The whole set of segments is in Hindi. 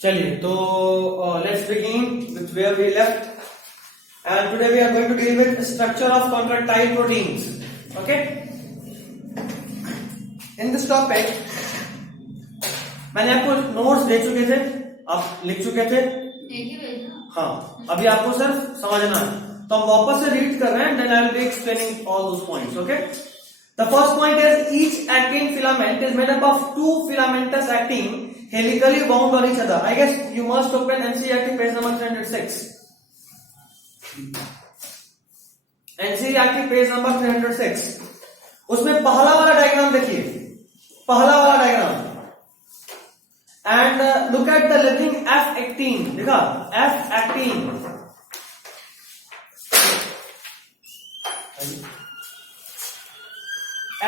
चलिए तो let's begin with where we left and today we are going to deal with structure of contractile proteins. Okay, in this topic मैंने आपको नोट्स दे चुके थे, आप लिख चुके थे. हाँ, अभी आपको सिर्फ समझना है. तो हम वापस से रीड कर रहे हैं, then I will be explaining all those points. Okay, the first point is each actin filament is made up of two filamentous actin helically bound on each other. I guess you must open NCERT page number 306. NCERT page number 306. उसमें पहला वाला डायग्राम देखिए, पहला वाला diagram. And look at the living F18. देखा, F18.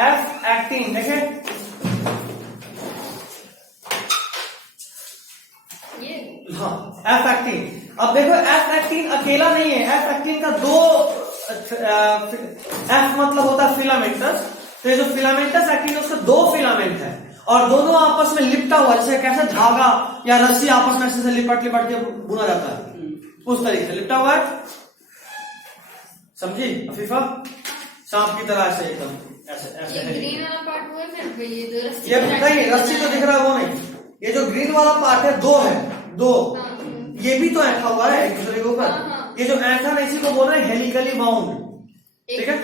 F18 देखे, हाँ F18. अब देखो F18 अकेला नहीं है, F18 का दो F मतलब होता है फिलामेंटस. तो ये जो फिलामेंटस एक्टिन है उसका दो फिलामेंट है और दोनों आपस में लिपटा हुआ, जैसे कैसे धागा या रस्सी आपस में ऐसे लिपट लिपट के बुना जाता है, उस तरीके से लिपटा हुआ है. समझी अफीफा? सांप की तरह ऐसे एकदम ऐसे ऐसे. ये ग्रीन वाला पार्ट हुआ फिर ये नहीं, रस्सी तो दिख रहा है वो नहीं. ये जो ग्रीन वाला पार्ट है दो है, दो. ये भी तो ऐठा हुआ है एक दूसरे के ऊपर. ये जो ऐठा है इसी को बोल रहे हैं हेलिकली बाउंड. ठीक है,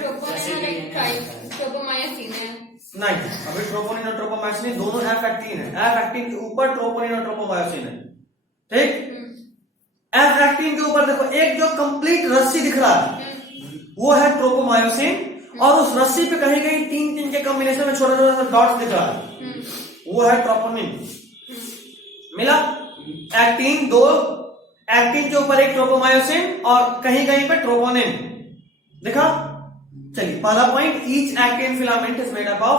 नहीं अभी ट्रोपोनिन और ट्रोपोमायोसिन दोनों F18 है. F18 के ऊपर ट्रोपोनिन और ट्रोपोमायोसिन है. ठीक, F18 के ऊपर देखो एक जो कंप्लीट रस्सी दिख रहा है वो है ट्रोपोमायोसिन और उस रस्सी पे कहीं कहीं तीन तीन के कॉम्बिनेशन में छोटा छोटा डॉट्स दिख रहा है, वो है ट्रोपोनिन. मिला? एक्टिन दो, एक्टिन के ऊपर एक ट्रोपोमायोसिन और कहीं कहीं पे ट्रोपोनिन दिखा. चलिए पहला point, each actin filament is made up of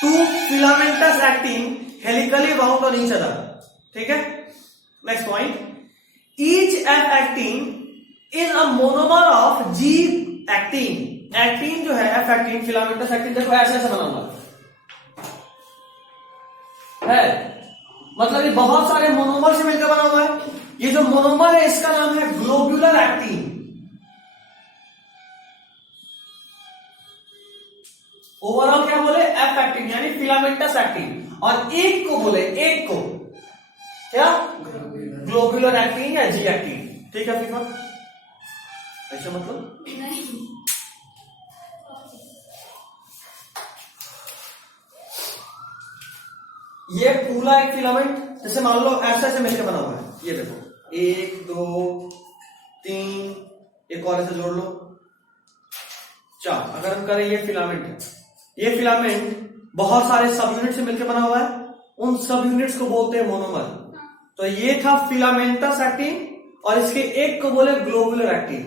two filamentous actin helically bound on each other. ठीक है, next point, each F actin is a monomer of G actin. Actin जो है F18 filamentous actin देखो ऐसे ऐसे बना हुआ है, मतलब ये बहुत सारे मोनोमर से मिलकर बना हुआ है. ये जो मोनोमर है इसका नाम है ग्लोब्यूलर एक्टिन. ओवरऑल क्या बोले? F एक्टिन यानी फिलामेंटस एक्टिन. और एक को बोले, एक को क्या? ग्लोब्यूलर एक्टिन या G एक्टिन. ठीक है फीफा? ऐसा मतलब नहीं. ये पूरा एक फिलामेंट जैसे मान लो ऐसे ऐसे मिलकर बना हुआ है. ये देखो 1 2 3, एक और ऐसे जोड़ लो 4. अगर हम करें ये फिलामेंट है, ये फिलामेंट बहुत सारे सब यूनिट से मिलकर बना हुआ है, उन सब यूनिट्स को बोलते हैं मोनोमर. तो ये था फिलामेंटस एक्टिन और इसके एक को बोले globular actin.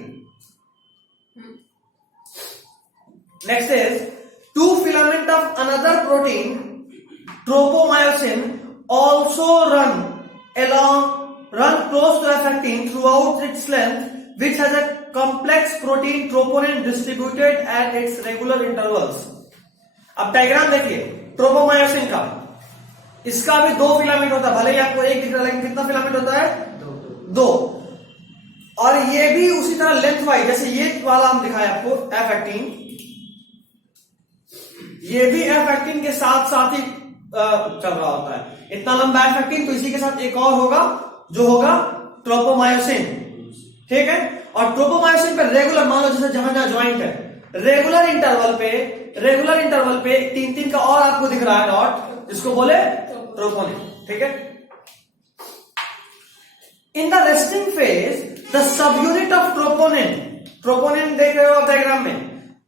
Next is two filament of another protein tropomyosin also run close to F18 throughout its length, which has a complex protein troponin distributed at its regular intervals. अब डायग्राम देखिए ट्रोपोमायोसिन का, इसका भी दो फिलामेंट होता है, भले ही आपको एक दिख रहा है लेकिन कितना फिलामेंट होता है? दो. और ये भी उसी तरह लेंथ वाइज, जैसे ये वाला हम दिखाए आपको F18, ये भी F18 के साथ साथ ही चल रहा होता है. इतना लंबा F18, तो इसी के साथ एक और होगा जो होगा ट्रोपोमायोसिन. ठीक है, और ट्रोपोमायोसिन पे रेगुलर, मान लो जैसे जहां जहां ज्वाइंट है, रेगुलर इंटरवल पे तीन तीन का और आपको दिख रहा है डॉट, जिसको बोले ट्रोपोनिन. ठीक है, in the resting phase the sub unit of troponin देख रहे हो डायग्राम में,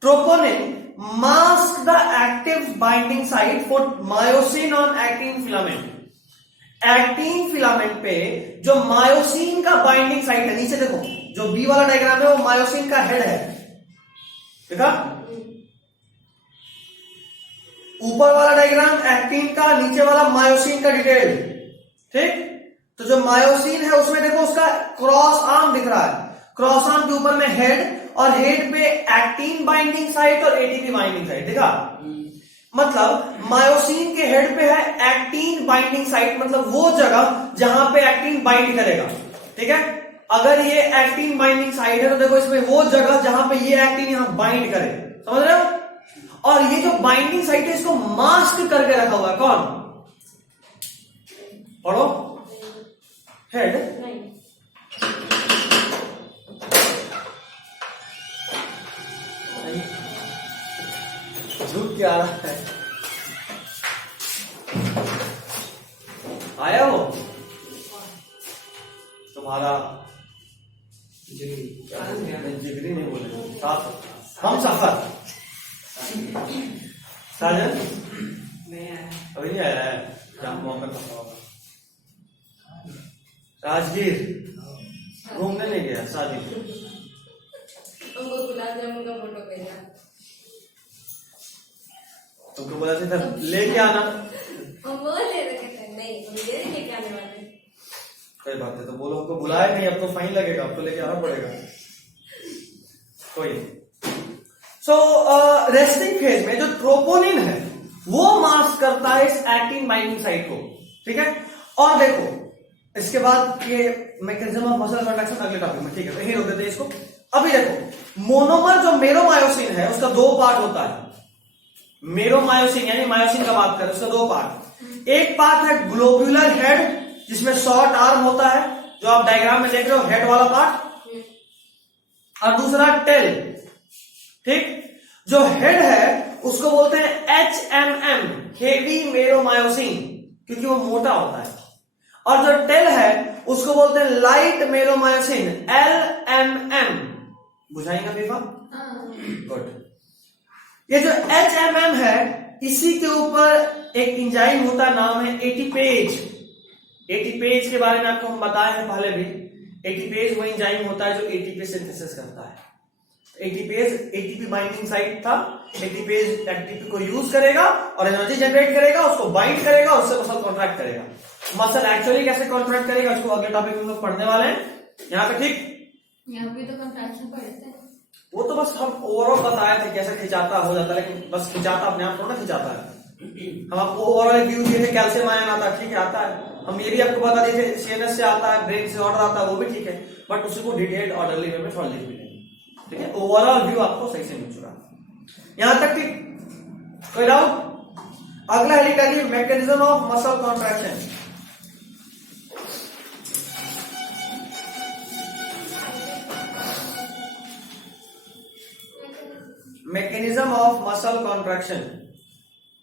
troponin mask the active binding site for myosin on actin filament. Actin filament पे जो मायोसिन का बाइंडिंग साइट है, नीचे देखो जो बी वाला डायग्राम है वो मायोसिन का हेड है. देखा? ऊपर वाला डायग्राम एक्टिन का, नीचे वाला मायोसिन का डिटेल. ठीक, तो जो मायोसिन है उसमें देखो उसका क्रॉस आर्म दिख रहा है, क्रॉस आर्म के ऊपर में हेड और हेड पे एक्टिन बाइंडिंग साइट और एटीपी बाइंडिंग साइट. देखा? मतलब मायोसिन के हेड पे है एक्टिन बाइंडिंग साइट, मतलब वो जगह जहां पे एक्टिन बाइंड करेगा। ठीक है, अगर ये एक्टिन बाइंडिंग साइट है तो देखो इसमें वो जगह जहां पे ये एक्टिन यहां बाइंड करे, समझ रहे हो? और ये जो बाइंडिंग साइट है इसको मास्क करके रखा हुआ है कौन? पढ़ो, हेड। झूठ क्या आ रहा है? आया वो तुम्हारा जिगरी नहीं बोले, हम सफर साजन अभी नहीं आया है, राजगीर घूमने नहीं गया, शादी हमको गुलाब जामुन का फोटो भेजा। तुमको बोला था लेके आना, हम वो ले रखे थे, नहीं हम ये लेके आने वाले। कोई बात है तो बोलो, हमको बुलाया नहीं, अब तो फाइन लगेगा, अब तो लेके आना पड़ेगा। कोई सो रेस्टिंग फेज में जो ट्रोपोनिन है वो मास्क करता है इस एक्टिन बाइंडिंग साइट को। ठीक है, और देखो इसके बाद ये मैकेनिज्म ऑफ मसल कंडक्शन अगले टॉपिक में, ठीक है, तो यही रोक देते हैं इसको। अभी देखो मोनोमर जो मेरोमायोसिन है उसका दो पार्ट होता है। मेरोमायोसिन यानी मायोसिन का बात करें, उसका दो पार्ट, एक पार्ट है ग्लोब्यूलर हेड जिसमें शॉर्ट आर्म होता है, जो आप डायग्राम में देख रहे हो हेड वाला पार्ट, और दूसरा टेल। ठीक, जो हेड है उसको बोलते हैं HMM, हेवी मेरोमायोसिन, क्योंकि वो मोटा होता है, और जो टेल है उसको बोलते हैं लाइट मेरोमायोसिन, LMM। बुझाएंगे फीफा? गुड। ये जो HMM है इसी के ऊपर एक एंजाइम होता है, नाम है एटीपेज। एटीपेज के बारे में आपको हम बताए हैं पहले भी। एटीपेज वो एंजाइम होता है जो एटीपी सिंथेसिस करता है। एटीपेज एटीपी बाइंडिंग साइट था, एटीपेज एटीपी को यूज करेगा और एनर्जी जनरेट करेगा, उसको बाइंड करेगा, उससे मसल कॉन्ट्रैक्ट करेगा। मसल एक्चुअली कैसे कॉन्ट्रैक्ट करेगा उसको अगले टॉपिक में हम लोग पढ़ने वाले हैं। यहाँ पे ठीक, यहाँ पे तो कॉन्ट्रैक्शन पढ़े थे, वो तो बस हम ओवरऑल बताए थे कैसे खिंचाता हो जाता है, लेकिन बस खिंचाता अपने आप थोड़ा खिंचाता है। हम आपको ओवरऑल व्यू दिए थे, कैल्शियम आयन आता है, ठीक है आता है। हम ये भी आपको बता दिए थे सीएनएस से आता है, ब्रेन से ऑर्डर आता है, वो भी ठीक है, बट उसी को डिटेल्ड ऑर्डरली वे में थोड़ा लिख भी लेंगे। ठीक है, ओवरऑल व्यू आपको सही से मिल चुका यहां तक। ठीक, कोई डाउट? अगला है mechanism of muscle contraction. Mechanism of muscle contraction.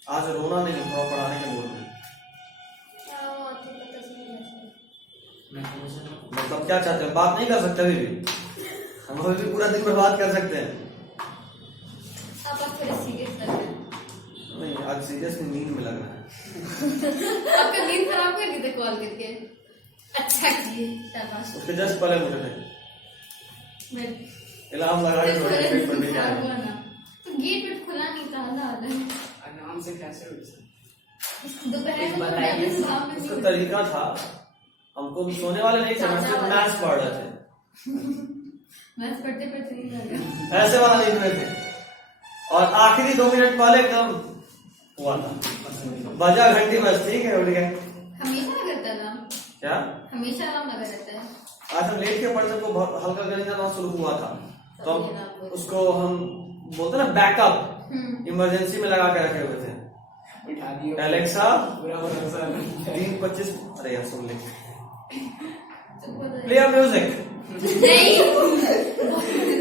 आज रोना नहीं, थोड़ा पढ़ाने के बोल रहे। मतलब क्या चाहते हैं? बात नहीं कर सकते अभी भी? हम अभी भी पूरा दिन में बात कर सकते हैं। आप थोड़े सीरियस लग रहे हैं। नहीं, आज सीरियस नींद में लग रहा है। आपका नींद खराब कर दी थी कॉल करके। अच्छा किए, शाबाश। उसके जस्ट पहले मुझे थे मैं इलाम लगा के पेट पढ़ने के आए। तो गेट वेट खुला नहीं था ना, आराम से कैसे दोपहर में उसका तरीका था, हमको भी सोने वाले नहीं थे, हम मैथ्स पढ़ रहे थे, मैथ्स पढ़ते पढ़ते नहीं लग रहा, ऐसे वाला नींद में थे, और आखिरी 2 मिनट पहले एकदम हुआ था, बजा घंटी बजती है, उठ गए। हमेशा लगा रहता है ना? क्या हमेशा आराम लगा रहता है? आज हम लेट के पढ़ सबको बहुत हल्का करने का शुरू हुआ था, तो हम उसको हम बोलते ना बैकअप, इमरजेंसी में लगा के रखे हुए थे। उठा दियो एलेक्सा पूरा 3:25, अरे यार सुन ले, तुमको तो प्ले म्यूजिक। नहीं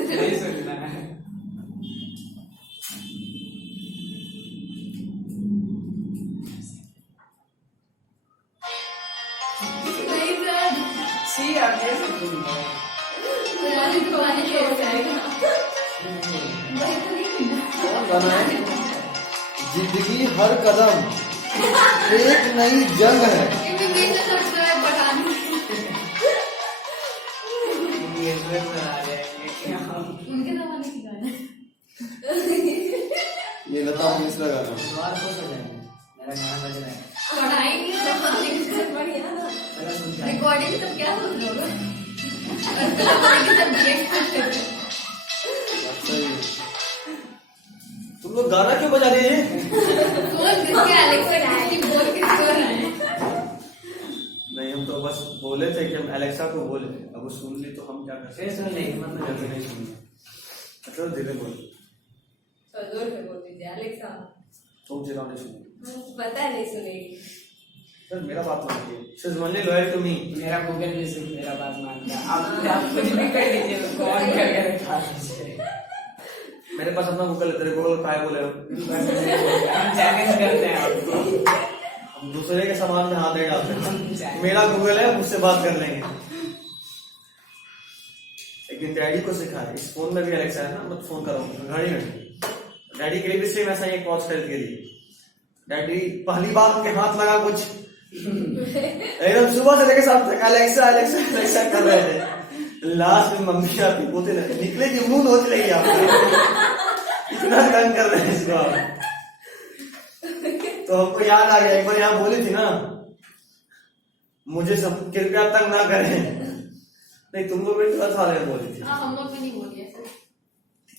नहीं सुनना है। नहीं सर, सी आप कैसे सुनना है? पुरानी पुरानी के हो जाएगा। वही तो नहीं ना। कौन गाना है? जिंदगी हर कदम एक नई जंग है। इनमें बीच में सबसे पठानी ये बना रहे हैं क्या हम? उनके जमाने की गाना ये लता मंगेशकर गाना है। द्वार को सजाएंगे, मेरा गाना बज रहा है, पढ़ाई नहीं हो रहा, बढ़िया ना। मेरा सुन जाए। रिकॉर्डिंग तो क्या सोच रहे हो? सब रिएक्ट करते थे। सही है। तुम लोग गाना क्यों बजा रहे हैं? किसके एलेक्सा की बोल किसको रहे हैं? नहीं, हम तो बस बोले थे कि हम एलेक्सा को बोले, अब वो सुन ली तो हम क्या कर सकते फिर सुन लेंगे, मतलब हैं? नहीं सुनी, अच्छा धीरे बोल, तो जोर से बोल दीजिए एलेक्सा। सोच रहा हूँ नहीं सुनी। पता है नहीं सुनेगी। सर मेरा बात मानिए, she is only loyal to me. मेरा गूगल भी सिर्फ मेरा बात मानता है। आप कुछ भी कर लीजिए, उसको ऑन करके रखा दीजिए। मेरे पास अपना गूगल है, तेरे गूगल काय बोले हो? हम चैलेंज करते हैं आपको। हम दूसरे के सामान में हाथ नहीं डालते हैं। मेरा गूगल है, मुझसे बात कर लेंगे। लेकिन डैडी को सिखाए, इस फोन में भी एलेक्सा है ना, मत फोन करो घड़ी में। डैडी के लिए भी सेम ऐसा ही एक वॉच खरीद के दी। डैडी पहली बार उनके हाथ लगा कुछ, एकदम सुबह से लेके शाम तक एलेक्सा एलेक्सा एलेक्सा कर रहे थे। लास्ट में मम्मी आती बोलते निकले कि मुंह नोच लेगी आपको, इतना तंग कर रहे हैं इसको आप। तो हमको याद आ गया, एक बार यहाँ बोली थी ना, मुझे सब कृपया तंग ना करें। नहीं, तुम लोग भी तुरंत वाले में बोली थी। हम लोग भी नहीं बोलिए सर।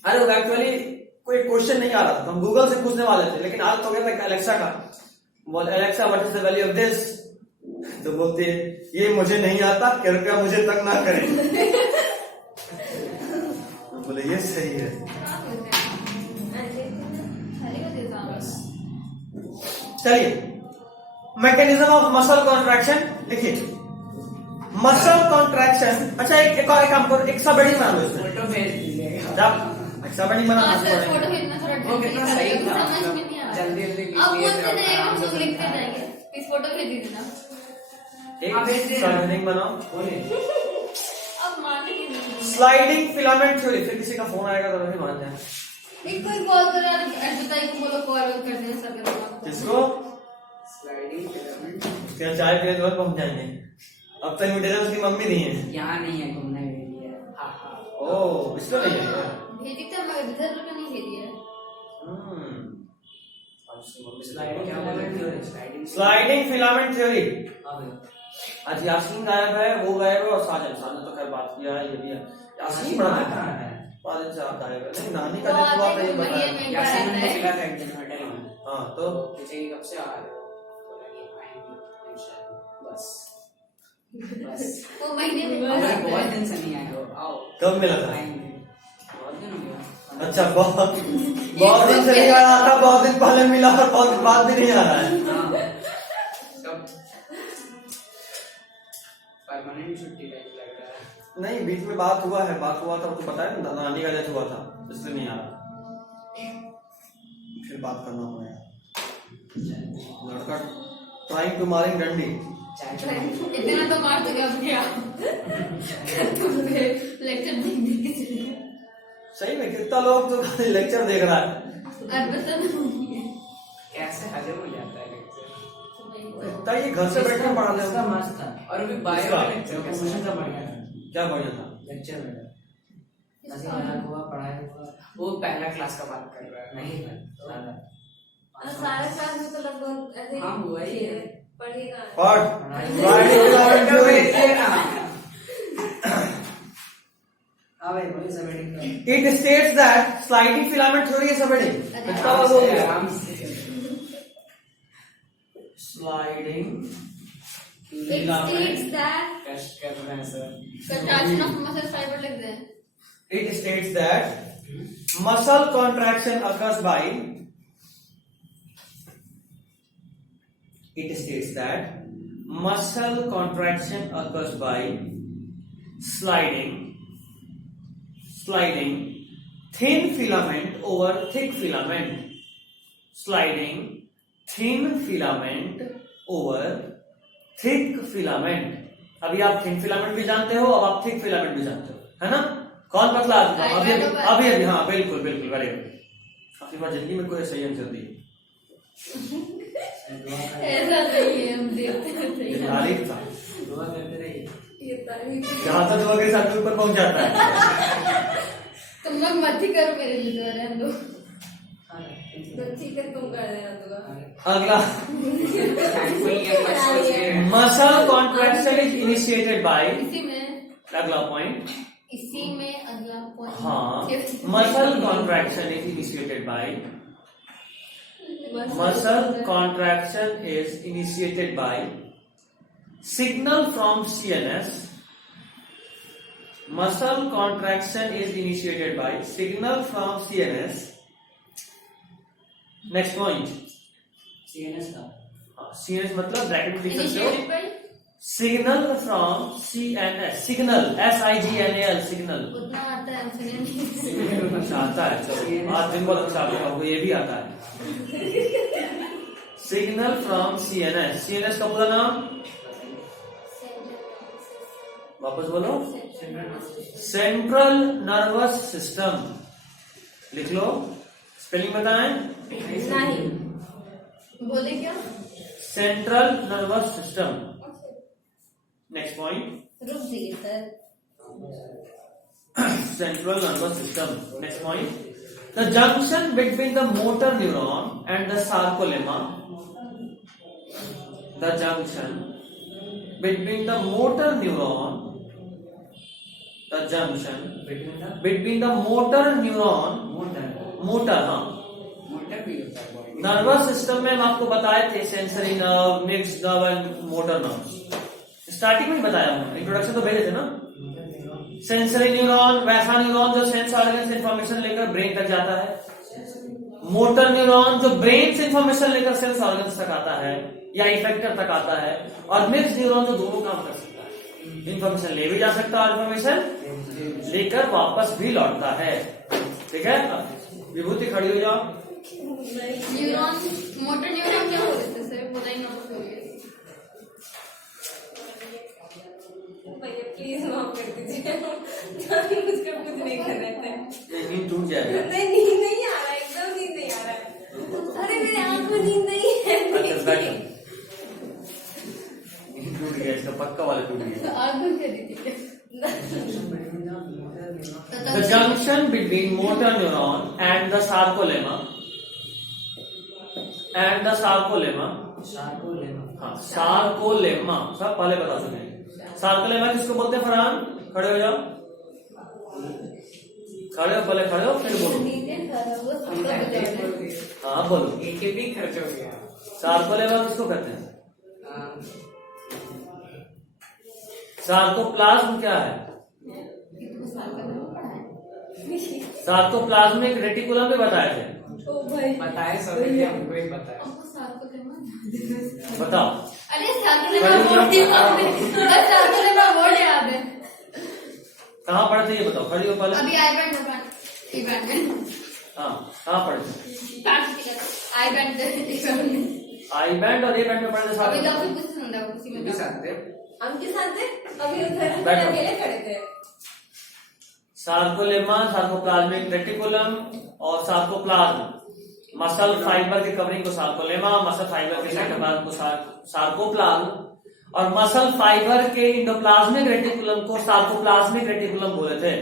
अरे वो एक्चुअली कोई क्वेश्चन नहीं आ रहा था, हम गूगल से पूछने वाले थे, लेकिन आज तो गया था एलेक्सा का। बोल Alexa what is the value of this, तो बोलते ये मुझे नहीं आता, कृपया मुझे तंग ना करें। तो बोले ये सही है। चलिए, मैकेनिज्म ऑफ मसल कॉन्ट्रैक्शन लिखिए। मसल कॉन्ट्रैक्शन, अच्छा एक और काम करो, एक सब बना लो इसमें। फोटो भेज दीजिएगा। सब बड़ी बना हाँ सर, फोटो भेजना थोड़ा वो कितना सही था, समझ में नहीं आ रहा। जल्दी जल्दी अब कीजिए, बोलते तो नहीं, आराम हम से लोग लिखते समझ जाएंगे। इस फोटो भेज दीजिए ना। एक स्लाइडिंग बनाओ। अब मानने की नहीं। स्लाइडिंग फिलामेंट थ्योरी, फिर किसी का फोन आएगा तो नहीं मान जाए। एक कोई कॉल कर रहा है, बताइए को बोलो कॉल कर देना सर के पास। किसको? स्लाइडिंग फिलामेंट क्या चाय पीने तुरंत पहुंच जाएंगे। अब तक इन्विटेशन उसकी मम्मी नहीं है। यहाँ नहीं है, घूमने के लिए। हाँ हाँ। ओह, इसको नहीं है। भेजी तो मैं इधर रुपए नहीं भेजी है। स्लाइडिंग क्या बोल रही हो? Sliding sliding filament theory. हाँ आज यासीन गायब है, वो गायब है, और साजन साजन तो खैर बात किया है, ये भी है। यासीन बड़ा कहाँ है? साजन से आप गायब है, नहीं नानी का डेथ हुआ था ये बताया। यासीन ने मिला था एक दिन होटल में। हाँ तो पूछे कि कब से आ रहे हो, बोला कि आएंगे इंशाल्लाह। बस वो महीने में अरे बहुत दिन से नहीं आए हो, आओ कब मिला था? आएंगे। बहुत दिन हो गया। अच्छा, बहुत दिन से नहीं आ रहा था, बहुत दिन पहले मिला और बहुत दिन बाद भी नहीं आ रहा है। हाँ, कब परमानेंट छुट्टी टाइप लग रहा है। नहीं, बीच में बात हुआ था, तो बताया ना नानी का डेथ हुआ था, इसलिए नहीं आ रहा। फिर बात करना पड़ेगा। लड़का ट्राइंग टू मारिंग डंडी। इतना तो मार तो अब क्या लेक्चर देख देख के चले गए। सही में कितना लोग तो लेक्चर देख रहा है। कैसे हजम हो जाता है लेक्चर? इतना ये घर से बैठ के पढ़ा ले। उसका मस्त था। और अभी बायो का लेक्चर कैसा बढ़िया था? क्या बढ़िया था? लेक्चर में हंसी मजाक हुआ, पढ़ाई हुआ। वो पहला क्लास का बात कर रहा है, नहीं था सारे क्लास में तो लगभग ऐसे हाँ हुआ ही है। पढ़ेगा। It states that sliding filament theory is subheading. कितना बार बोल दिया? आराम से। Sliding It states that कष्ट कर रहे हैं sir. contraction of muscle fiber लिख दे। It states that muscle contraction occurs by. It states that muscle contraction occurs by sliding thin filament over thick filament. Sliding thin filament over thick filament. अभी आप थिन फिलामेंट भी जानते हो, अब आप थिक फिलामेंट भी जानते हो, है ना? कौन पतला आदमी? अभी हाँ बिल्कुल बिल्कुल वेरी गुड। आपकी बार जिंदगी में कोई सही आंसर दी। ऐसा नहीं है, हम देखते रहते ये हैं। तारीफ था। दुआ करते रहिए। ये तारीफ जहाँ तक दुआ के साथ ऊपर पहुंच जाता है। तुम लोग मत ही करो मेरे लिए दुआ, रहने दो। हाँ, तो ठीक है, तुम कर देना दुआ। अगला muscle contraction is initiated by. इसी में अगला पॉइंट, अगला पॉइंट। हाँ, muscle contraction is initiated by Muscle contraction is initiated by signal from CNS. Muscle contraction is initiated by signal from CNS. Next point. CNS का CNS मतलब ब्रैकेट में लिख सकते हो. Initiated by Signal from CNS. Signal SIGNAL signal. उतना आता है सुने नहीं. अच्छा आता है. चलो आज दिन बहुत अच्छा आपको आपको ये भी आता है. Signal from CNS. CNS का पूरा नाम वापस बोलो. Central nervous system. लिख लो. स्पेलिंग बताएं. नहीं बोले क्या? Central nervous system. Next point. रुक जाइए sir. Central nervous system. Next point. The junction between the motor neuron and the sarcolemma. The junction between the motor neuron. The junction between the motor neuron. Motor हाँ. मोटर भी होता है बॉडी. नर्वस सिस्टम में हम आपको बताए थे sensory nerve, mixed nerve and motor nerve. Starting में बताया हमने. इंट्रोडक्शन तो भेजे थे ना. सेंसरी न्यूरॉन वैसा न्यूरॉन जो सेंस ऑर्गन से इंफॉर्मेशन लेकर ब्रेन तक जाता है. मोटर न्यूरॉन जो ब्रेन से इंफॉर्मेशन लेकर सेंस ऑर्गन तक आता है या इफेक्टर तक आता है. और मिक्स न्यूरॉन जो दोनों काम कर सकता है. इंफॉर्मेशन ले भी जा सकता है, इंफॉर्मेशन लेकर वापस भी लौटता है. ठीक है. विभूति खड़ी हो जाओ. न्यूरॉन मोटर न्यूरॉन क्या होते थे सर? बताइए ना. भैया प्लीज माफ कर दीजिए. मुझको कुछ नहीं कर रहे थे. नींद टूट जाएगा. नहीं नींद नहीं आ रहा है. एकदम नींद नहीं आ रहा है. अरे मेरे आंख में नींद नहीं है. अच्छा बैठो. नींद टूट गया. इसका पक्का वाला टूट गया. आगू कर दीजिए. The junction between motor neuron and the sarcolemma हाँ sarcolemma सब पहले बता चुके हैं. sarcolemma किसको बोलते हैं? फरहान खड़े हो जाओ. खड़े हो पहले. खड़े हो फिर बोलो. हाँ बोलो. एक भी खर्च हो गया. sarcolemma किसको कहते हैं? सार्कोप्लाज्म क्या है? सार्कोप्लाज्मिक रेटिकुलम भी बताए थे. ओ भाई बताए सभी हमको ही बताया. बताओ. अरे वर्ड याद है. कहाँ पढ़ते ये बताओ. खड़ी हो पहले. अभी आई बैंड हाँ कहाँ पढ़ते? आई बैंड और ए बैंड में पढ़ते अभी सारे. तो अभी कुछ सुन रहा हूँ उसी भी में. साथ थे. हम के साथ थे. अभी उधर बैठो. अकेले खड़े थे. सार्कोलेमा, सार्कोप्लाज्मिक रेटिकुलम और सार्कोप्लाज्म. मसल फाइबर के कवरिंग को सार्कोलेमा, मसल फाइबर के साइटोप्लाज्म को सार्कोप्लाज्म और मसल फाइबर के इंडोप्लाज्मिक रेटिकुलम को सार्कोप्लाज्मिक रेटिकुलम बोले थे.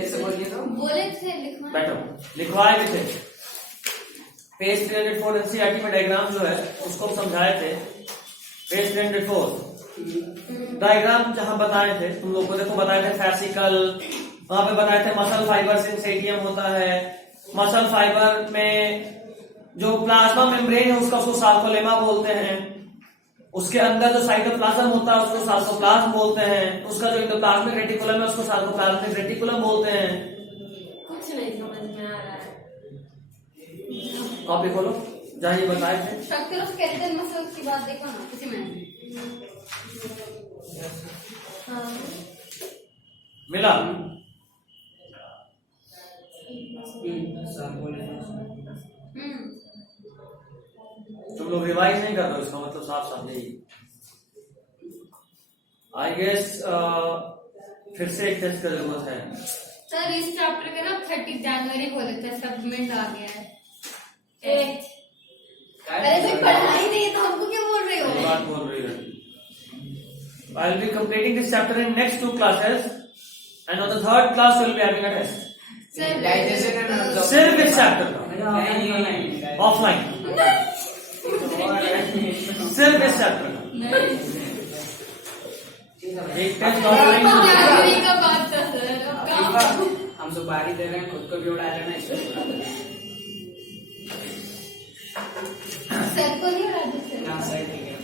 ऐसे बोलिए तो. बोले थे लिखना. बैठो. लिखवाए भी थे. पेज 304 एनसीईआरटी में डायग्राम जो है उसको हम समझाए थे. पेज 304 डायग्राम जहां बताए थे तुम लोग को. देखो बताए थे फैसिकल. वहां पे बताए थे मसल फाइबर सिंसेटियम होता है. मसल फाइबर में जो प्लाज्मा मेम्ब्रेन है उसको सार्कोलेमा बोलते हैं. उसके अंदर जो साइटोप्लाज्म होता है उसको सार्कोप्लाज्म बोलते हैं. उसका जो इंडोप्लाज्मिक रेटिकुलम है उसको सार्कोप्लाज्मिक रेटिकुलम बोलते हैं. कुछ नहीं समझ में आ रहा है. कॉपी खोलो जहां ये बताए थे. स्ट्रक्चर ऑफ स्केलेटल मसल्स की बात देखो ना किसी में. हाँ मिला. तुम लोग रिवाइज नहीं कर रहे हो इसका मतलब साफ समझे ही. आई गेस फिर से एक टेस्ट का जरूरत है. सर इस चैप्टर के ना 30 जनवरी बोले थे. सप्लीमेंट आ गया है. अरे फिर पढ़ाई नहीं है तो हमको क्या बोल रहे हो? बात बोल रही है. आई will be completing this chapter in next 2 classes and on the 3rd class we will be having a test. Sir सिर्फ इस चैप्टर का ऑफलाइन. सिर्फ इस चैप्टर का एक टेस्ट ऑफलाइन. जनवरी का बात था सर. हम सुपारी दे रहे हैं खुद को भी उड़ा लेना. इसको सर को नहीं हरा दे ना सर ठीक है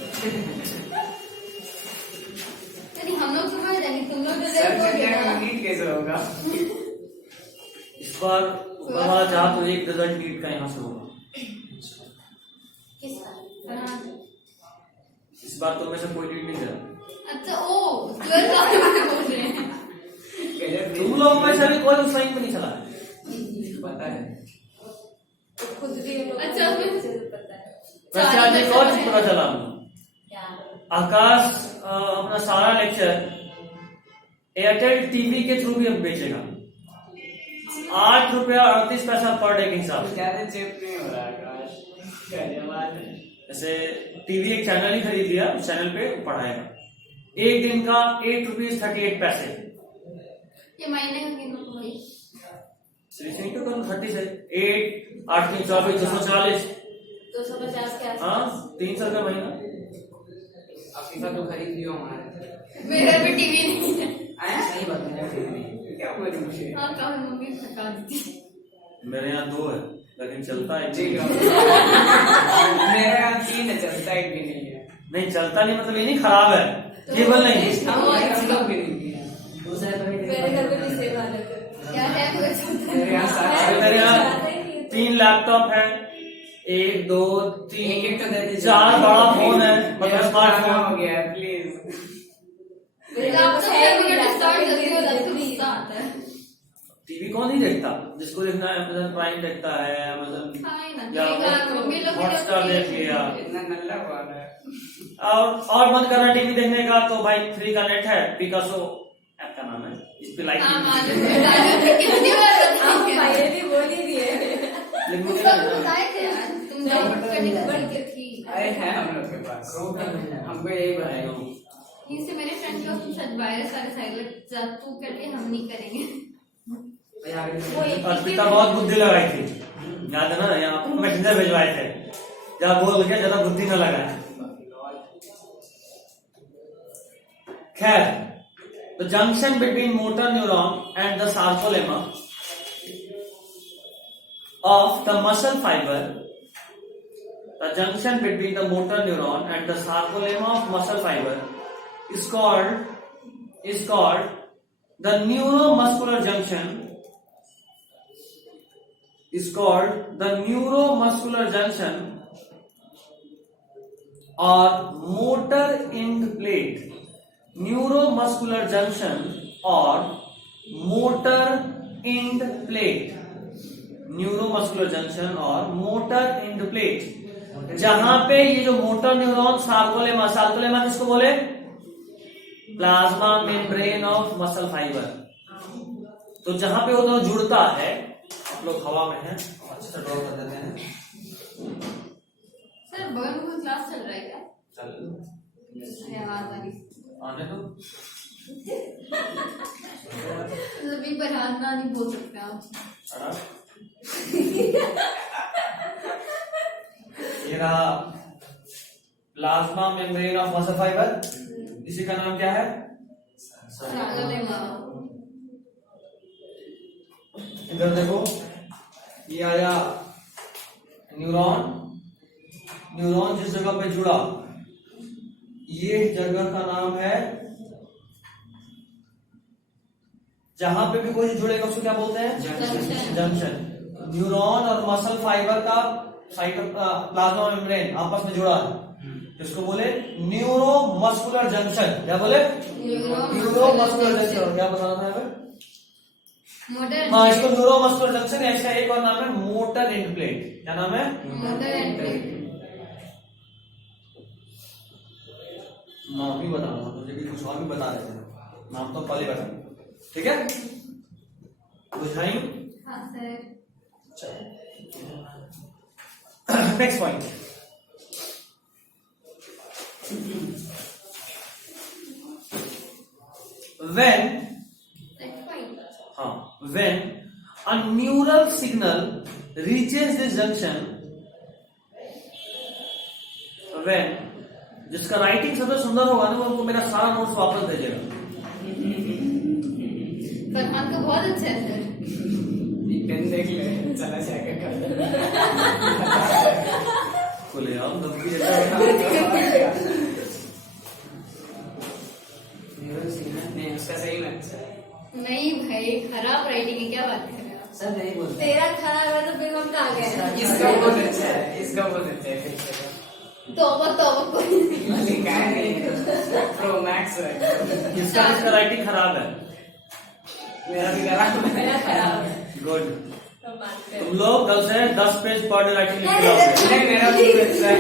नहीं हम लोग तो मर जाएंगे तुम लोग तो सर का देखोगे क्या ना नीट कैसे होगा इस बार ऊपर वाला चाह तो एक रिजल्ट नीट का यहाँ से होगा। किसका इस बार तो में से कोई नीट नहीं करा। अच्छा ओ 12 का बोल रहे हैं तुम लोग में से भी कोई उस लाइन पे नहीं चला है। पता है खुद भी हम लोग अच्छा, को अच्छे से पता है। वैसे आज एक और चीज पता चला मुझे। क्या आकाश अपना सारा लेक्चर एयरटेल टीवी के थ्रू भी अब बेचेगा। 8.38 पर डे के हिसाब से। ज्यादा चेप नहीं हो रहा आकाश क्या जवाब है जैसे टीवी एक चैनल ही खरीद लिया, उस चैनल पे पढ़ाएगा। एक दिन का 8.38 ये महीने का कितना भाई 30 से 8 8 3 24 240 250 के आसपास। हाँ 300 रुपये महीना। अफीफा तो खरीद लियो हमारे मेरे घर पे टीवी नहीं है आया सही बात है क्या बोले मुझे हाँ कहा मम्मी थका दी मेरे यहाँ 2 है लेकिन चलता है ठीक है मेरे यहाँ 3 है चलता एक भी नहीं है नहीं चलता नहीं मतलब ये नहीं खराब है, केबल नहीं है। हम लोग भी नहीं है दूसरा तो मेरे घर पे भी सेम हालत है। क्या है कुछ मेरे यहाँ मेरे यहाँ 3 लैपटॉप है, 1 2 3 एक तो दे दीजिए 4 बड़ा फोन है मतलब स्मार्टफोन। हो गया प्लीज आप तो फिर मुझे डिस्काउंट करके हो लगता आता है टीवी कौन नहीं देखता, जिसको देखना है अमेज़न प्राइम देखता है, अमेज़न हाँ ही ना या मम्मी लोग हॉटस्टार देख लिया। इतना नल्ला हुआ है और मन कर रहा टीवी देखने का तो भाई 3 का नेट है, पिकासो ऐप का नाम है, इस पे लाइक हाँ मालूम है कितनी बार आप बताएंगे पहले भी बोल ही दिए। लेकिन मुझे उसका नहीं तो पता। बताए थे यार तुम डाउनलोड करने की बड़ी के थी अरे है हम लोग के पास हमको यही बताएगा इससे मेरे फ्रेंड लोग तुम शायद वायरस सारे साइलेंट जब तू करके हम नहीं करेंगे अर्पिता बहुत बुद्धि लगाई थी, याद है ना, यहाँ पर मैसेंजर भिजवाए थे, जब बोल गया ज्यादा बुद्धि न लगाए। खैर, the junction between motor neuron and the sarcolemma of the muscle fiber, the junction between the motor neuron and the sarcolemma of muscle fiber is called the neuromuscular junction. Is called the neuromuscular junction or motor end plate. Neuromuscular junction or motor end plate. Neuromuscular junction और मोटर एंड प्लेट, जहां पे ये जो मोटर न्यूरॉन सार्कोलेमा, सार्कोलेमा किसको बोले, plasma membrane of muscle fibre, तो जहां पे वो दोनों जुड़ता है, आप लोग हवा में हैं अच्छे से ड्रॉ कर देते हैं। सर बगल में कोई क्लास चल रहा है क्या चल अरे आवाज आ रही आने दो। अभी पर हाथ ना नहीं बोल सकते आप अड़ा। ये रहा plasma membrane of muscle fibre, इसी का नाम क्या है, सार्कोलेमा। इधर देखो, ये आया न्यूरॉन, न्यूरॉन जिस जगह पे जुड़ा, ये जगह का नाम है, जहां पे भी कोई जुड़ेगा उसको क्या बोलते हैं, जंक्शन। न्यूरॉन और मसल फाइबर का प्लाज्मा मेम्ब्रेन आपस में जुड़ा है, इसको बोले न्यूरोमस्कुलर जंक्शन। क्या बोले, न्यूरोमस्कुलर जंक्शन। क्या बताना था यहाँ पे, मोटर हाँ, इसको न्यूरोमस्कुलर जंक्शन, ऐसा एक और नाम है मोटर एंड प्लेट। क्या नाम है, मोटर एंड प्लेट। नाम भी बताना, मुझे भी कुछ और भी बता देते हैं, नाम तो पहले बता, ठीक है, बुझाई। हाँ sir next point, when when a neural signal reaches this junction, when, जिसका राइटिंग सबसे सुंदर होगा ना, वो उनको मेरा सारा नोट्स वापस भेजेगा। फरहान का बहुत अच्छा है सर, पेन देख ले चला चेक कर खुलेआम धमकी देता है। नहीं उसका सही में अच्छा है। नहीं भाई, खराब राइटिंग है, क्या बात कर रहे हो आप? सब नहीं बोलते। तेरा खराब है तो फिर हम कहाँ गए? इसका बहुत अच्छा है, इसका बहुत अच्छा है। तौबा तौबा, कोई नहीं। लिखा है नहीं, प्रो मैक्स है। इसका राइटिंग खराब है। मेरा भी खराब है। मेरा खराब है। गुड। तो बात कर। तुम लोग 10 पेज पर डे राइटिंग लिख के नहीं, मेरा भी अच्छा है।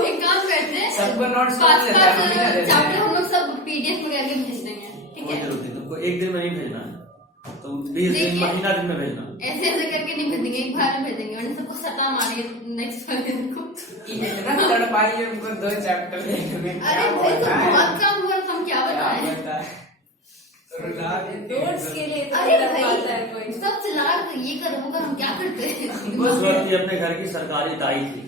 एक काम करते हैं, सबको notes पाँच कर लेते हैं, हम भी कर लेते हैं। चैप्टर हम लोग सब PDF में करके भेज देंगे, ठीक कोई है? जरूरत नहीं, तुमको एक दिन में नहीं भेजना है, तुम 20 दिन देखिए। महीना दिन में भेजना। ऐसे ऐसे करके नहीं भेजेंगे, एक बार में भेजेंगे, वरना सबको सटा मारेंगे नेक्स्ट वाले दिन को। इतना तड़पाई है हमको 2 चैप्टर लिखने में। अरे भाई, तो बहुत कम हुआ, हम क्या बताएं? नोट्स के लिए तो अरे लग भाई, पाता है कोई। सब चला ये कर वो कर, हम क्या करते हैं? उस वक्त ये अपने घर की सरकारी दाई थी।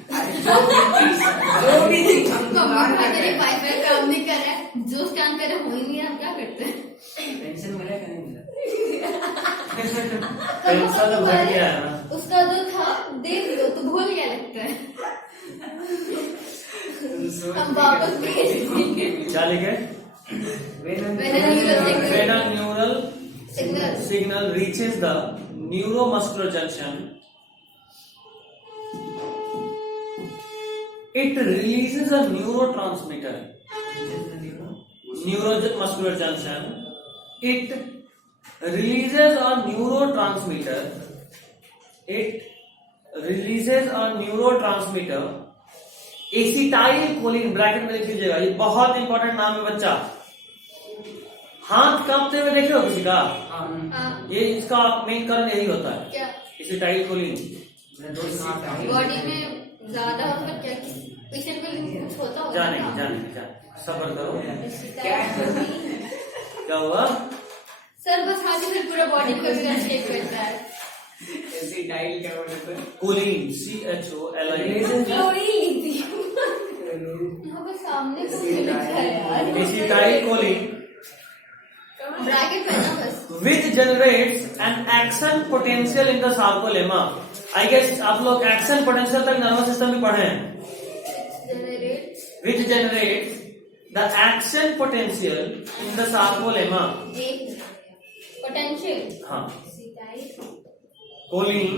जो भी थी हम मम्मी भाई मेरे वाईफाई काम नहीं कर रहा है, जो स्कैन कर रहे हो ही नहीं है, हम क्या करते हैं? टेंशन मिला कि नहीं मिला? पेंशन तो भर गया है ना। उसका जो था देख लो तो भूल गया लगता है। हम वापस भेज देंगे। क्या लिखे? When a neural signal reaches the neuromuscular junction, it releases a neurotransmitter. Neuromuscular junction, it releases a neurotransmitter. It releases a neurotransmitter. Acetylcholine, bracket में लिख लीजिएगा, ये बहुत इंपॉर्टेंट नाम है बच्चा। हाथ कांपते हुए देखे हो किसी का? हाँ, ये इसका मेन कारण यही होता है, क्या एसिटाइलकोलिन। बॉडी में ज्यादा होता क्या? इसे कुछ होता होगा? जाने सब्र करो। क्या हुआ? सर बस हाथ फिर पूरा बॉडी को भी चेक करता है। ऐसी डाइल क्या बोलते हैं? Colin, CHOLIN। यहाँ पे सामने कुछ लिखा है यार, एसिटाइलकोलिन ब्रैकेट पहना बस। which generates an action potential in the sarcolemma. I guess आप लोग action potential तक नर्वस सिस्टम में पढ़े हैं। which generates the action potential in the sarcolemma. Potential. हाँ, choline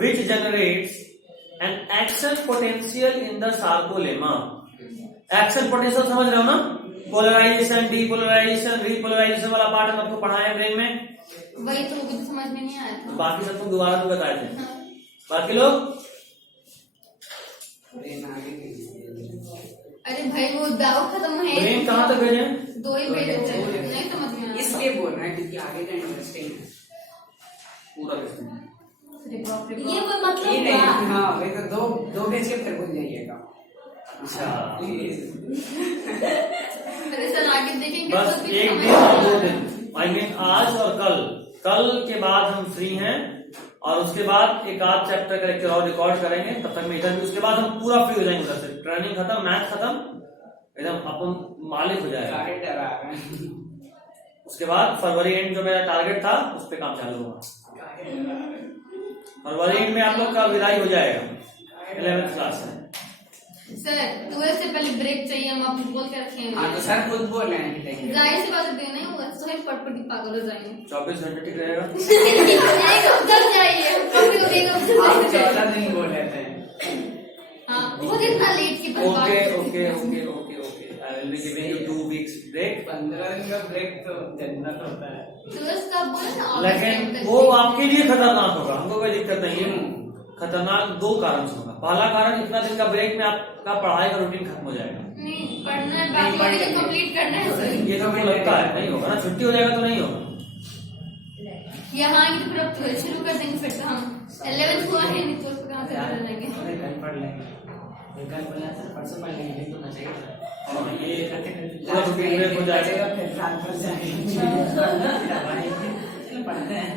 which generates an action potential in the sarcolemma. Action potential समझ रहे हो ना? पोलराइजेशन, डीपोलराइजेशन, रीपोलराइजेशन वाला पार्ट हम आपको पढ़ाया ब्रेन में। वही तो मुझे समझ में नहीं आया था। बाकी सब तुम दोबारा भी बताए थे। बाकी लोग अरे भाई वो दाव खत्म है। ब्रेन कहाँ तक भेजे? 2 ही भेजे थे, नहीं समझ में आया। इसलिए बोल रहा है क्योंकि आगे का इंटरेस्टिंग है। पूरा किसने? अरे बाप रे ये बाप। कोई मतलब ये नहीं, हुआ? हाँ वही तो दो भेज के फिर भूल जाइएगा। अच्छा, अरे सर आगे देखेंगे बस तो भी एक समझ दिन और में 2 आया। दिन, आई मीन आज और कल के बाद हम फ्री हैं, और उसके बाद एक आध चैप्टर का लेक्चर और रिकॉर्ड करेंगे। तब तक मैं इधर भी, उसके बाद हम पूरा फ्री हो जाएंगे। उधर से ट्रेनिंग खत्म, मैथ खत्म, एकदम अपन मालिक हो जाएगा। सारे डरा रहे हैं। उसके बाद फरवरी एंड जो मेरा टारगेट था उस पे काम चालू होगा। फरवरी एंड में आप लोग का विदाई हो जाएगा 11th क्लास में। सर 12 से पहले ब्रेक चाहिए, हम आपको बोल के रखे हैं। हाँ तो सर खुद बोल रहे हैं कि देंगे। जाहिर सी बात है, नहीं होगा तो ही पट पट पागल हो जाएंगे। 24 घंटे ठीक रहेगा। एक हफ्ता जाइए, कभी कभी एक हफ्ता आप जाइए। 14 दिन बोल रहे थे। हाँ, बहुत इतना लेट की बस बात ओके है। Okay okay okay okay, I will be giving you 2 weeks break. 15 दिन का ब्रेक तो जन्नत होता है। 12 का बोला ना, August लेकिन तक वो break। आपके लिए खतरनाक होगा, हमको कोई दिक्कत नहीं है। खतरनाक 2 कारण से होगा। पहला कारण, इतना दिन का ब्रेक में आपका पढ़ाई का रूटीन खत्म हो जाएगा। नहीं पढ़ना है, बाकी वाली तो कंप्लीट करना है सर। ये तो मुझे लगता है नहीं होगा ना, छुट्टी हो जाएगा तो नहीं होगा। यहाँ आएंगे तो फिर अब 12 शुरू कर देंगे, फिर तो हम 11th हुआ है नहीं तो उसको कहाँ से कर लेंगे। कल पढ़ लेंगे, कल बोला था परसों पढ़ लेंगे, दिन तो ना चाहिए। और ये पूरा रूटीन ब्रेक हो जाएगा। फिर रात भर जाएंगे। पढ़ते हैं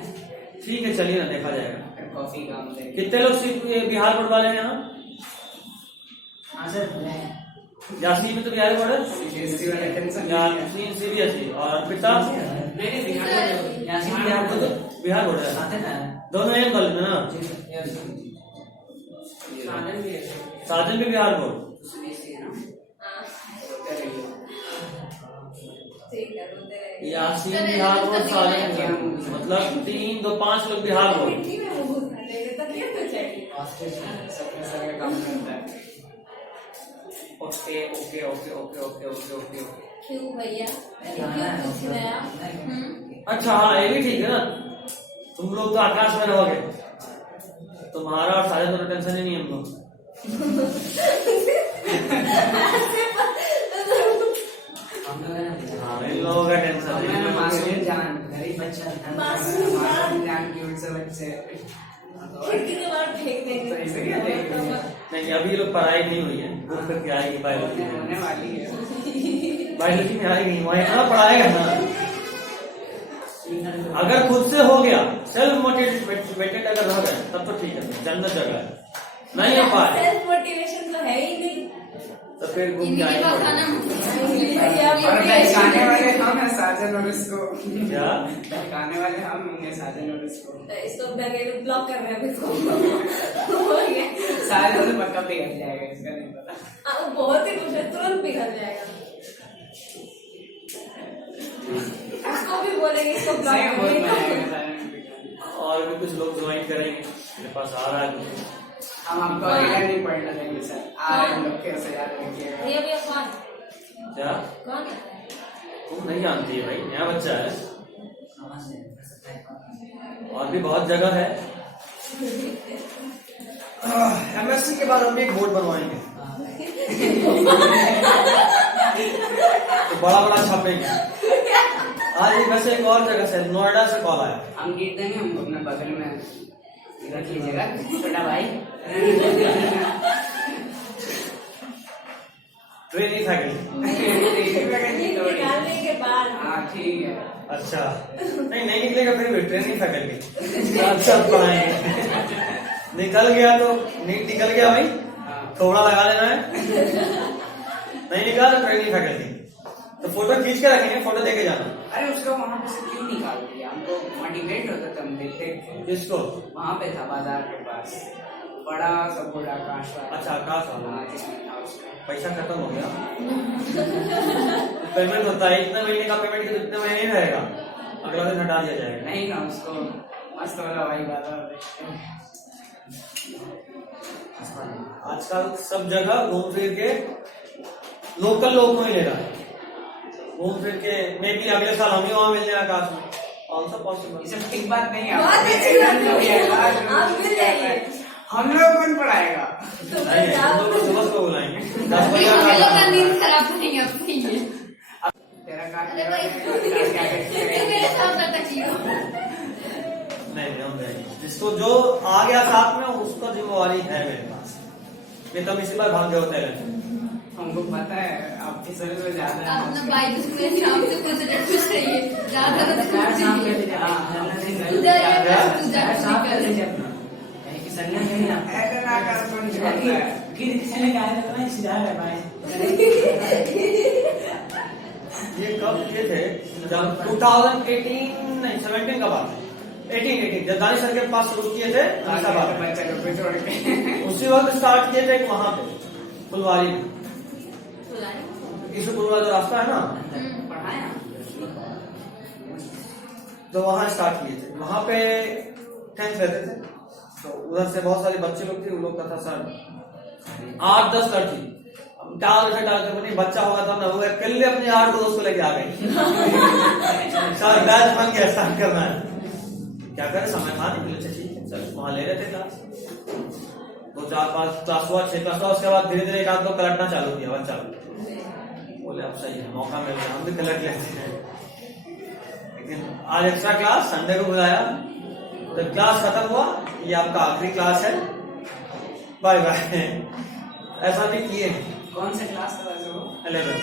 ठीक है, चलिए ना, देखा जाएगा। कॉफी काम देंगे। कितने लोग बिहार बोर्ड वाले हैं यहाँ? हाँ सर, जासी में तो बिहार बोर्ड है, सीबीएसई वाले टेंशन यासीन CBSE, और पिता नहीं बिहार तो बिहार बोर्ड है। आते ना दोनों एक कॉलेज में ना। साधन भी है। साजन भी बिहार बोर्ड। सीबीएसई है ना? हाँ, रोते रहिए। ठीक है, रोते रहिए। यासीन बिहार बोर्ड, साजन मतलब 3 2 5 लोग बिहार बोर्ड। मिट्टी में मुंह घुसा देंगे, तकलीफ तो चाहिए। सबके सर काम करता है। Okay okay okay okay okay okay okay. क्यों भैया क्यों पूछ रहे हैं आप? अच्छा हाँ, ये भी ठीक है ना, तुम लोग तो आकाश में रहोगे, तुम्हारा और साजन तो टेंशन ही नहीं है हमको। हम लोग है ना, हाँ, इन लोगों का टेंशन हमें है। मासूम जान, गरीब बच्चा, मासूम जान, क्यूट से बच्चे। खिड़की के बाहर फेंक देंगे। तो ऐसे क्या देखेंगे? नहीं, अभी ये लोग पढ़ाई नहीं हुई है, घूम करके आएगी बायोलॉजी में। होने वाली है। बायोलॉजी में आएगी, वहाँ इतना पढ़ाएगा ना, अगर खुद से हो गया, सेल्फ मोटिवेटेड अगर रह गए तब तो ठीक है, जन्नत जगह है। नहीं हो पाए सेल्फ मोटिवेशन तो है ही नहीं। तो फिर घूम इन्हीं के पास खाना और पहचाने वाले हम हैं साजन और इसको। क्या पहचाने वाले हम होंगे साजन और इसको। तो इसको ब्लॉक कर रहे हैं इसको। हो गया। साजन तो पक्का पिघल जाएगा, इसका नहीं पता। हाँ, वो बहुत ही कुछ है, तुरंत पिघल जाएगा। उसको भी बोलेंगे इसको ब्लॉक सही बहुत करने मजा को। आएगा साजन में पिघलने। और भी कुछ लोग ज्वाइन करेंगे, मेरे पास आ रहा है। हम आपको अकेला नहीं पढ़ना देंगे सर, आ रहे हम लोग कैसे याद रखिएगा। भैया भैया कौन क्या कौन? तुम नहीं जानती है भाई, नया बच्चा है, और भी बहुत जगह है। एमएससी के बाद हम एक बोर्ड बनवाएंगे तो बड़ा बड़ा छापेंगे। आज एक वैसे एक और जगह से, नोएडा से कॉल आया। हम गिर देंगे, हम अपने बगल में रखिएगा छोटा भाई। Training faculty. निकालने के बाद हाँ ठीक है। अच्छा नहीं निकलेगा फिर भी ट्रेनिंग फैकल्टी अच्छा पढ़ाएंगे। निकल गया तो नीट निकल गया भाई, थोड़ा लगा लेना है। नहीं निकाला तो ट्रेनिंग फैकल्टी, तो फोटो खींच के रखेंगे, फोटो देके जाना। अरे उसको वहाँ पे से क्यों निकाल दिया? हमको मोटिवेट होता था, हम देखते थे। किसको? वहाँ पे था बाजार के पास, बड़ा सा बोर्ड आकाश वाला। अच्छा आकाश वाला। हाँ, जिसमें था उसका। पैसा खत्म हो गया। पेमेंट होता है, इतने महीने का पेमेंट के इतने महीने ही रहेगा, अगला दिन हटा दिया जाएगा। नहीं ना, उसको मस्त वाला भाई बात। आजकल सब जगह घूम फिर के लोकल लोग को ही ले रहा है, घूम फिर के मे भी अगले साल हम ही वहाँ मिल जाए आकाश में। Also possible. ये सब ठीक बात नहीं है। बहुत अच्छी बात है। आप मिल जाइए। हम लोग कौन पढ़ाएगा? तो नहीं फिर हम जाओ। लोग को सुबह सुबह बुलाएंगे 10 बजे हम लोग का आकाश। नींद खराब करेंगे अपनी ये। तेरा काट अरे भाई क्या ये मेरे साथ का तकलीफ। नहीं हम देंगे, जिसको जो आ गया साथ में उसका जिम्मेवारी है मेरे पास। मैं तब इसी बार भाग गए होते हैं। हमको पता है आपकी सर्विस में ज्यादा है। अपना बाइक उसमें शाम से कुछ कुछ चाहिए ज्यादा तो कुछ चाहिए। ऐसा ना कर, कौन करता है? ये कब किए थे? जब 2018 नहीं 17 का बात है। 18 जब दानिश सर के पास शुरू किए थे अहमदाबाद में, बच्चा को छोड़ के उसी वक्त स्टार्ट किए थे वहां पे फुलवारी में, ईशुपुर वाला जो रास्ता है ना, पढ़ाया। तो वहां स्टार्ट किए थे। वहां पे 10th रहते थे, तो उधर से बहुत सारे बच्चे लोग थे, उन लोग का था सर 8-10 लड़की। डालते बनी बच्चा होगा तब ना होगा, कल अपने 8 दोस्त को लेके आ गई। सर बैच बन गया, स्टार्ट करना है, क्या करें समय था नहीं, अच्छा ठीक है सर वहां ले रहे थे क्लास। 2 4 5 क्लास हुआ, 6 क्लास हुआ, उसके बाद धीरे धीरे एक आध लोग कलटना चालू किया बच्चा। बोले अब सही है, मौका मिल गया, हम भी कलट लेते हैं। लेकिन आज एक्स्ट्रा क्लास संडे को बुलाया, तो क्लास खत्म हुआ, ये आपका आखिरी क्लास है, बाय बाय। ऐसा भी किए। कौन से क्लास का वैसे वो? 11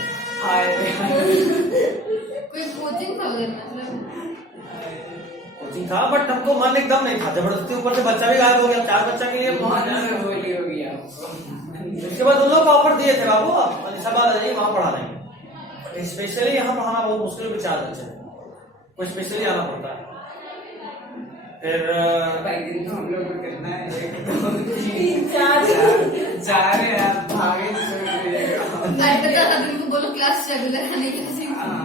कोई कोचिंग था उधर मतलब कोचिंग था, बट हमको मन एकदम नहीं था, जबरदस्ती ऊपर से बच्चा भी गायब हो गया, 4 बच्चा के लिए बहुत बहुत। नजर होली हो गया आपको। इसके बाद उन लोग को ऑफर दिए थे, बाबू आप अलीसाबाद आ जाइए, वहां पढ़ा देंगे। स्पेशली यहाँ पढ़ाना बहुत मुश्किल, 4 बच्चे हैं, कोई स्पेशली आना पड़ता है। फिर भाई दिन तो हम लोग को करना है 1 2 तीन, चार। 4 यार भागे तो सही रहेगा। अरे बता अभी उनको बोलो क्लास चालू कराने के लिए। हाँ,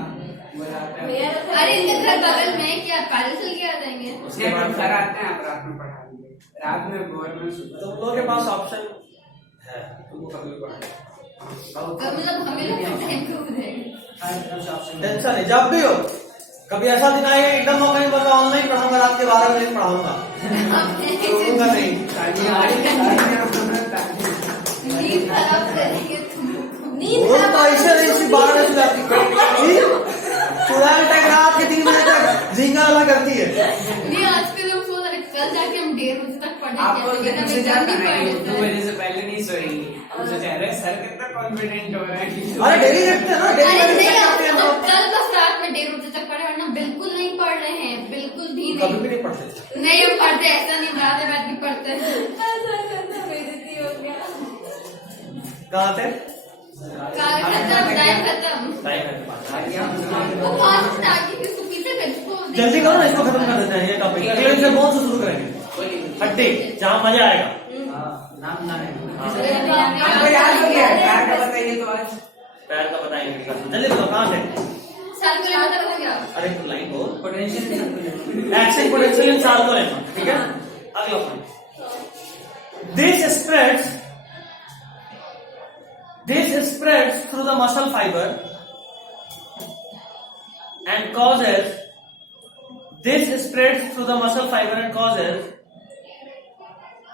बुलाते हैं। भैया अरे इनके घर बगल में क्या पैदल चल के आ जाएंगे? उसके बाद घर आते हैं, आप रात में पढ़ा देंगे। रात में बोर में सुबह तुम लोगों के पास ऑप्शन है, तुमको कभी भी पढ़ाएंगे। मतलब हमें लोग टाइम को देंगे। हर तरफ से ऑप्शन टेंशन नहीं, जब भी हो कभी ऐसा दिन आएगा एकदम मौका नहीं पड़ा ऑनलाइन पढ़ाऊंगा, रात के 12 बजे पढ़ाऊंगा, छोड़ूंगा नहीं। नींद खराब करेंगे तुम। नींद वो तो ऐसे नहीं, सिर्फ 12 बजे जाती चुड़ैल तक रात के 3 बजे तक झिंगाला करती है। नहीं आजकल हम सो रहे, कल जाके हम 1:30 बजे तक आपको पढ़ेंगे। दिन से जाना है 2 बजे से पहले नहीं सोएंगी। हम सोच रहे सर कितना कॉन्फिडेंट हो रहा है कि अरे डेली देखते हैं ना, अरे नहीं डेली हम कल बस रात में 1:30 बजे तक पढ़े, वरना बिल्कुल नहीं पढ़ रहे हैं, बिल्कुल भी कभी नहीं। भी नहीं पढ़ते। नहीं हम पढ़ते, ऐसा नहीं रात बैठ के पढ़ते हैं। बेइज्जती हो गया। कहाँ थे? काल खत्म, टाइम खत्म। टाइम है। वो फास्ट स्टार्ट की किसको पीछे कर जल्दी करो ना, इसको खत्म कर देते हैं ये टॉपिक। अगले दिन से कौन से शुरू करेंगे? हड्डी, जहाँ मजा आएगा। नाम ना आपको याद हो गया प्यार का बताइए तो आज पैर का बताएंगे, जल्दी बताओ कहाँ से? साल को लेना था क्या? अरे लाइन बोल। पोटेंशियल एक्शन पोटेंशियल इन साल को लेना, ठीक है? अगला point, this spreads through the muscle fiber and causes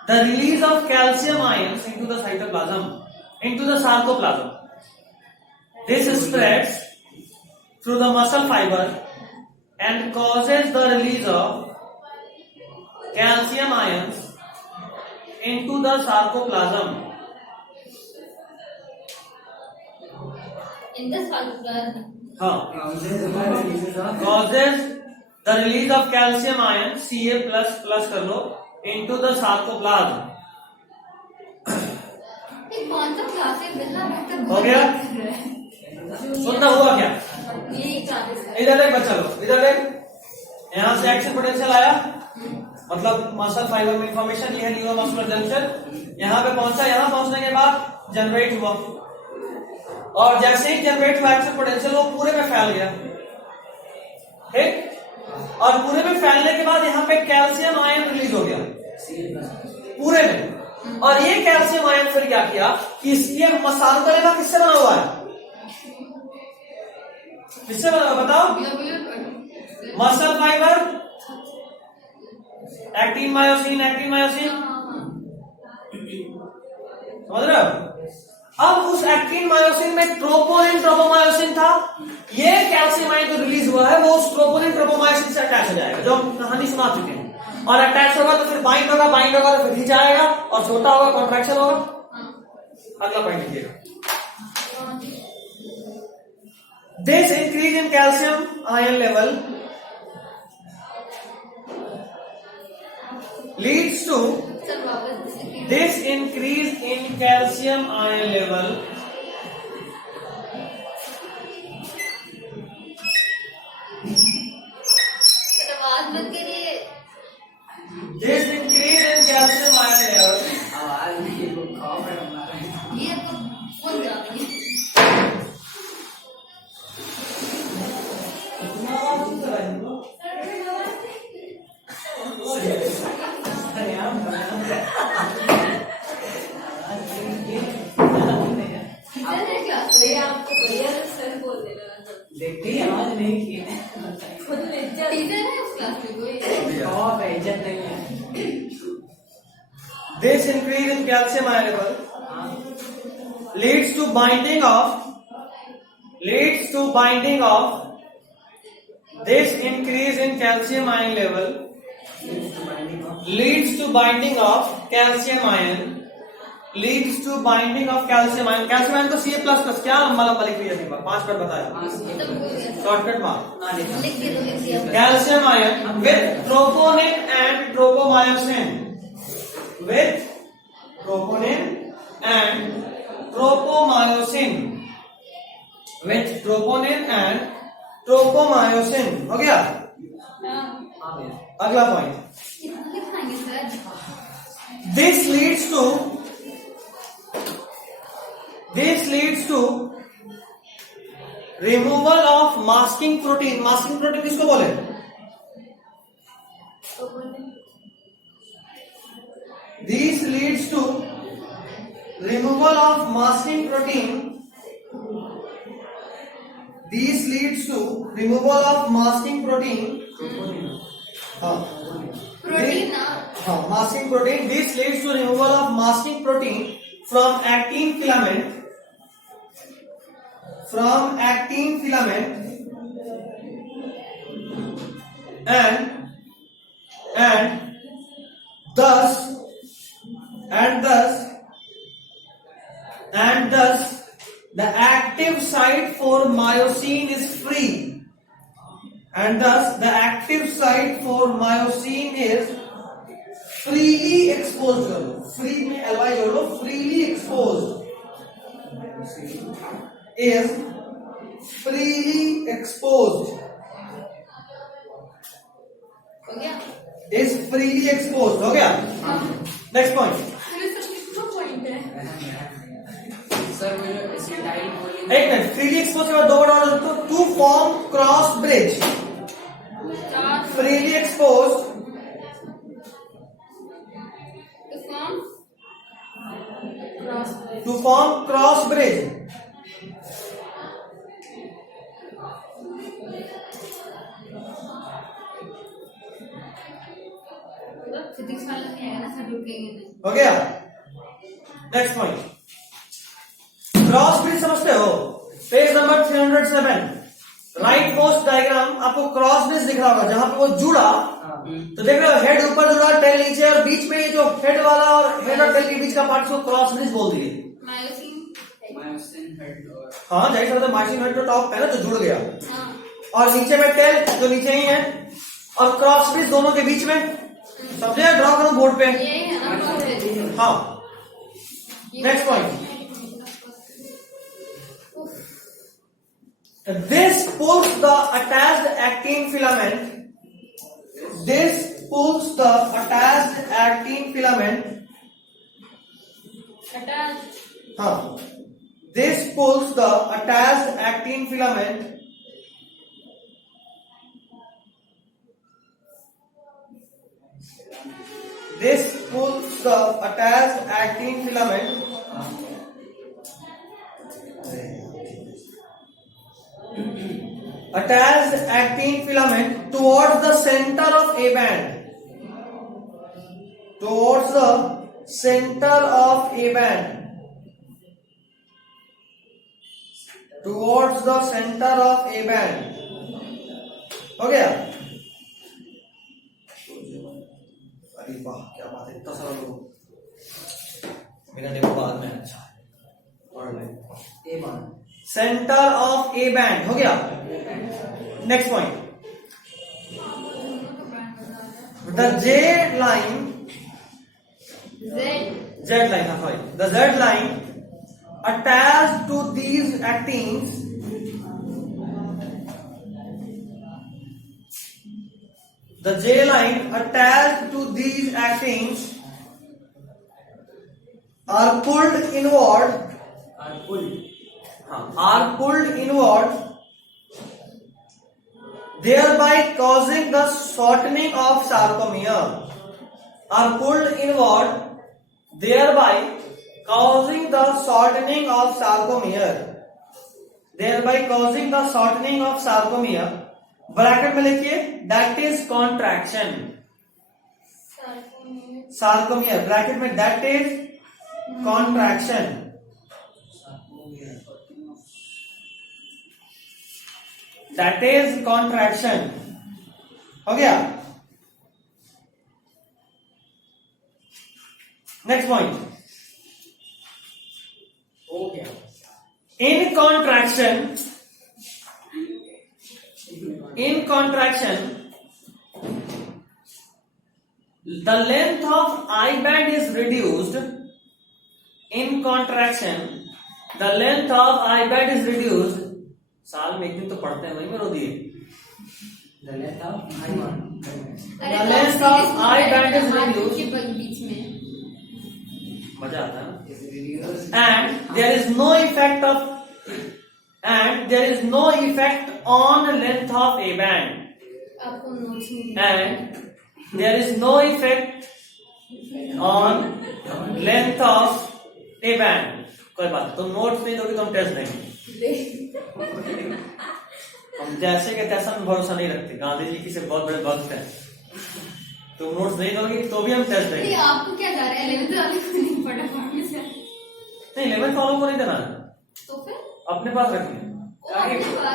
the release of calcium ions into the cytoplasm, into the sarcoplasm. This spreads through the muscle fiber and causes the release of calcium ions into the sarcoplasm. In the sarcoplasm. Causes the release of calcium ion Ca plus कर लो into the sarcoplasm. ये कौन सा क्लास है? बिल्ला बैठकर हो गया? सुनना हुआ क्या? यही क्लास है। इधर देख बच्चा लोग, इधर देख, यहाँ से एक्शन पोटेंशियल आया, मतलब मसल फाइबर में इंफॉर्मेशन, यह न्यूरोमस्कुलर जंक्शन यहाँ पे पहुंचा, यहाँ पहुंचने के बाद जनरेट हुआ, और जैसे ही जनरेट हुआ एक्शन पोटेंशियल वो पूरे में फैल गया, ठीक? और पूरे में फैलने के बाद यहाँ पे कैल्शियम आयन रिलीज हो गया पूरे में, और ये कैल्शियम आयन फिर क्या किया कि इसके मसालों का किससे बना हुआ है? किससे बना हुआ बताओ? मसल फाइबर, एक्टिन मायोसिन, समझ रहे हो? अब उस एक्टिन मायोसिन में ट्रोपोनिन ट्रोपोमायोसिन था, ये कैल्शियम आयन जो रिलीज हुआ है वो उस ट्रोपोनिन ट्रोपोमायोसिन से अटैच हो जाएगा, जो हम कहानी सुना चुके हैं, और अटैच होगा तो फिर बाइंड होगा तो फिर खिंचाएगा और छोटा होगा, कॉन्ट्रैक्शन होगा। अगला पॉइंट लिखिएगा, this increase in calcium ion level leads to this increase in calcium ion level आवाज मत करिए। this increase in calcium ion level आवाज नहीं वो खाओ पर हमारा ये तो फुल जाएंगे। भैया आपको भैया सर बोल देना। देखते ही आवाज नहीं की खुद इज्जत। टीचर है उस क्लास में कोई? खाओ पे इज्जत नहीं है। this increase in calcium ion level leads to binding of this increase in calcium ion level leads to binding of calcium ion calcium ion को Ca++ क्या लंबा लिख लिया थी, 5 बार बताया, शॉर्टकट मार, लिख दिया। calcium ion with troponin and tropomyosin, हो गया? अगला point, this leads to removal of masking protein. Masking protein किसको बोले? This leads to removal of masking protein. This leads to removal of masking protein. Protein ना Masking protein. This leads to removal of masking protein from actin filament. From actin filament and thus the active site for myosin is free. And thus the active site for myosin is freely exposed. Free में ly जोड़ लो. Freely exposed is freely exposed. हो गया Is freely exposed. हो गया. Next point. अरे सर कितना पॉइंट है सर मुझे एसिटाइल कोलिन एक मिनट. फ्रीली एक्सपोज के बाद दो वर्ड और तो to form cross bridge. Freely expose to form cross bridge. Physics वाला नहीं आएगा ना सर रुकेंगे नहीं हो गया. Next point. क्रॉस ब्रिज समझते हो? Page number 307 right most diagram आपको क्रॉस ब्रिज दिख रहा होगा जहां पे वो जुड़ा. तो देख रहे हो हेड ऊपर जुड़ा टेल नीचे और बीच में ये जो हेड वाला और हेड और टेल के बीच का पार्ट को क्रॉस ब्रिज बोल दिए. मायोसिन हेड और हाँ जाहिर सा मायोसिन हेड तो टॉप है ना जो जुड़ गया हाँ और नीचे में टेल जो नीचे ही है और क्रॉस ब्रिज दोनों के बीच में. समझे? ड्रॉ करो बोर्ड पे. ये है ना हाँ. Next point. This pulls the attached actin filament. This pulls the attached actin filament. Attach हाँ. This pulls the attached actin filament. This pulls the attached actin filament. Attached actin filament towards the center of A band. Towards the center of A band. Towards the center of A band. हो गया? अरे वाह क्या बात है. इतना सारा लोग मेरा देखो बाद में. अच्छा पढ़ ले. ए मान सेंटर ऑफ ए बैंड हो गया. Next point. The Z line Z line sorry the Z line attached to these actins the J line attached to these actins are pulled inward are pulled inward thereby causing the shortening of sarcomere. Are pulled inward thereby causing the shortening of sarcomere. Thereby causing the shortening of sarcomere. Bracket में लिखिए that is contraction. sarcomere bracket में that is contraction. That is contraction. हो गया. Next point. हो गया. In contraction, the length of I band is reduced. In contraction, the length of I band is reduced. साल में एक दिन तो पढ़ते हैं वही में रो दिए. The length of I band. The length of I band is reduced. के बीच में मजा आता है ना। is reduced And there is no effect on length of a band. आपको नोट्स नहीं And there is no effect on length of a band. कोई बात, तुम नोट्स नहीं दोगे तो हम टेस्ट देंगे। हम जैसे के तैसा में भरोसा नहीं रखते, गांधी जी की से बहुत बड़े भक्त हैं। तुम नोट्स नहीं दोगे तो भी हम टेस्ट देंगे। नहीं, आपको क्या जा रहा है 11th वाले को नहीं पढ़ा पढ़ने से नहीं, 11th वालों को नहीं देना है, तो फिर अपने पास रखना है।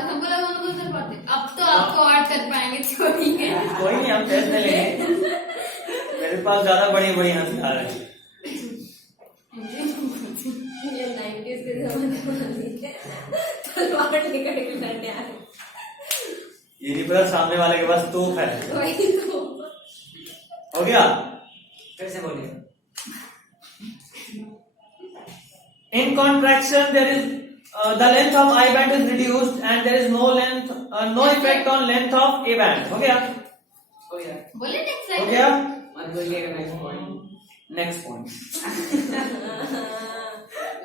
हमको लगा उनको कर पाते, अब तो आपको और कर पाएंगे तो ठीक है। कोई नहीं, हम टेस्ट दे लेंगे। मेरे पास ज्यादा बड़ी बड़ी हथियार है। ये 90s के जमाने वाली तलवार निकल के लड़ने आ रहे। ये नहीं पता सामने वाले के पास तोप है। वही तो। हो गया। फिर से बोलिए। In contraction, there is the length of I band is reduced and there is no effect on length of A band. हो गया? हो गया। बोले नेक्स्ट हो गया? मत बोलिएगा नेक्स्ट पॉइंट। Next point.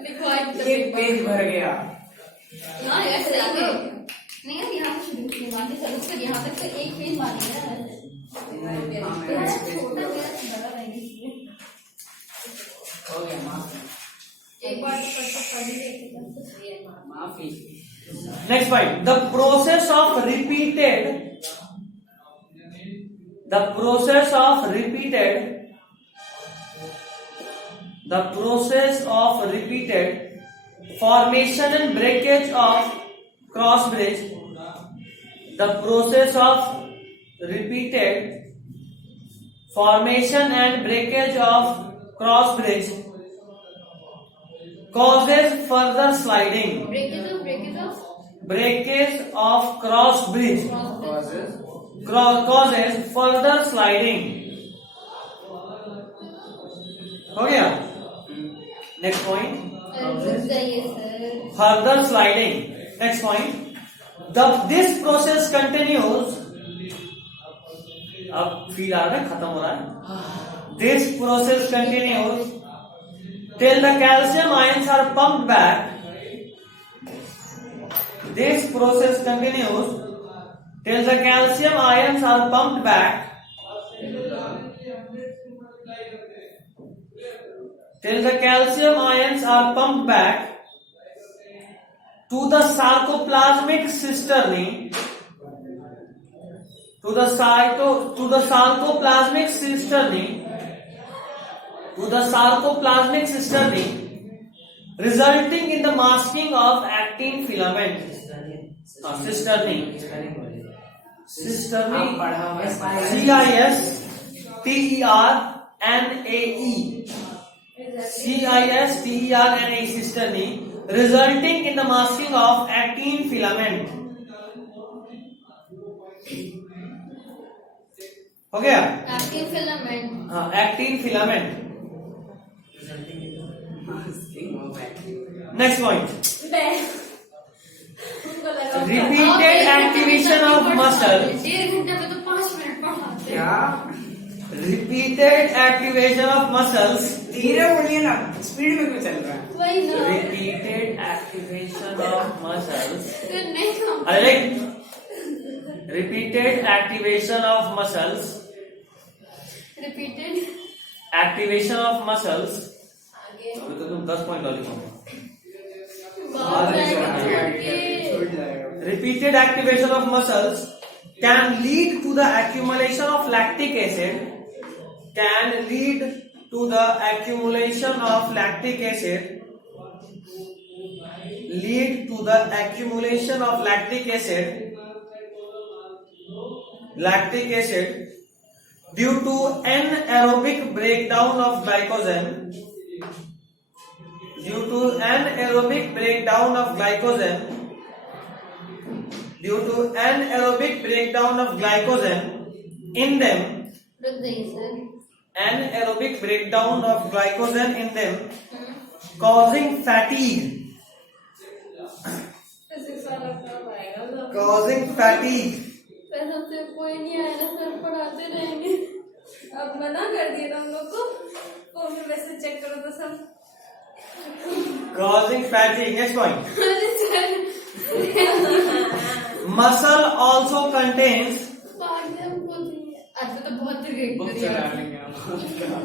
देखो आज तो एक पेज भर गया। यार यार सही है। नहीं यार यहाँ से शुरू किया, वहाँ से चलो फिर यहाँ तक तो एक पेज बाकी है ना। छोटा मेरा बड़ा रहेगा इसमें। हो गया, माफ एक बार तो पढ़ ही माफी। Next point. The process of repeated formation and breakage of cross bridge. The process of repeated formation and breakage of cross bridge causes further sliding. Breakage of cross bridge causes further sliding. हो गया? Next point. Further sliding. Next point. This process continues. अब फील आ रहा है, खत्म हो रहा है। This process continues till the calcium ions are pumped back. This process continues till the calcium ions are pumped back. Till the calcium ions are pumped back to the sarcoplasmic cisternae. To the sarcoplasmic cisternae, resulting in the masking of actin filament. Cisternae. आप पढ़ा हुआ है। CISTERNAE cisternae, resulting in the masking of actin filament. हो गया? Actin filament. हाँ, actin filament. Next point. Repeated activation of muscle. 1.5 घंटे में तो 5 मिनट पढ़ाते हैं। क्या? Repeated activation of muscles. धीरे बोलिए ना, स्पीड में क्यों चल रहा है? वही ना। Repeated activation of muscles. फिर नहीं काम। अरे repeated activation of muscles. Repeated Activation of muscles. आगे अभी तो तुम 10 पॉइंट डाली होंगे। छूट जाएगा। Repeated activation of muscles can lead to the accumulation of lactic acid. Can lead to the accumulation of lactic acid. Lead to the accumulation of lactic acid. Lactic acid due to anaerobic breakdown of glycogen. Due to anaerobic breakdown of glycogen. Due to anaerobic breakdown of glycogen in them. रुक जाइए sir. Anaerobic breakdown of glycogen in them, causing fatigue. Physics वाला कब आएगा सब? Causing fatigue. पैसा से कोई नहीं आया ना सर, पढ़ाते रहेंगे। अब मना कर दिया ना हम लोग को, फोन में मैसेज चेक करो तो सब। Causing fatigue. Next point. अरे सर Muscle also contains पागल बोल रही है। आज तो बहुत रिग्रेट बुक कर चला रही लेंगे हम।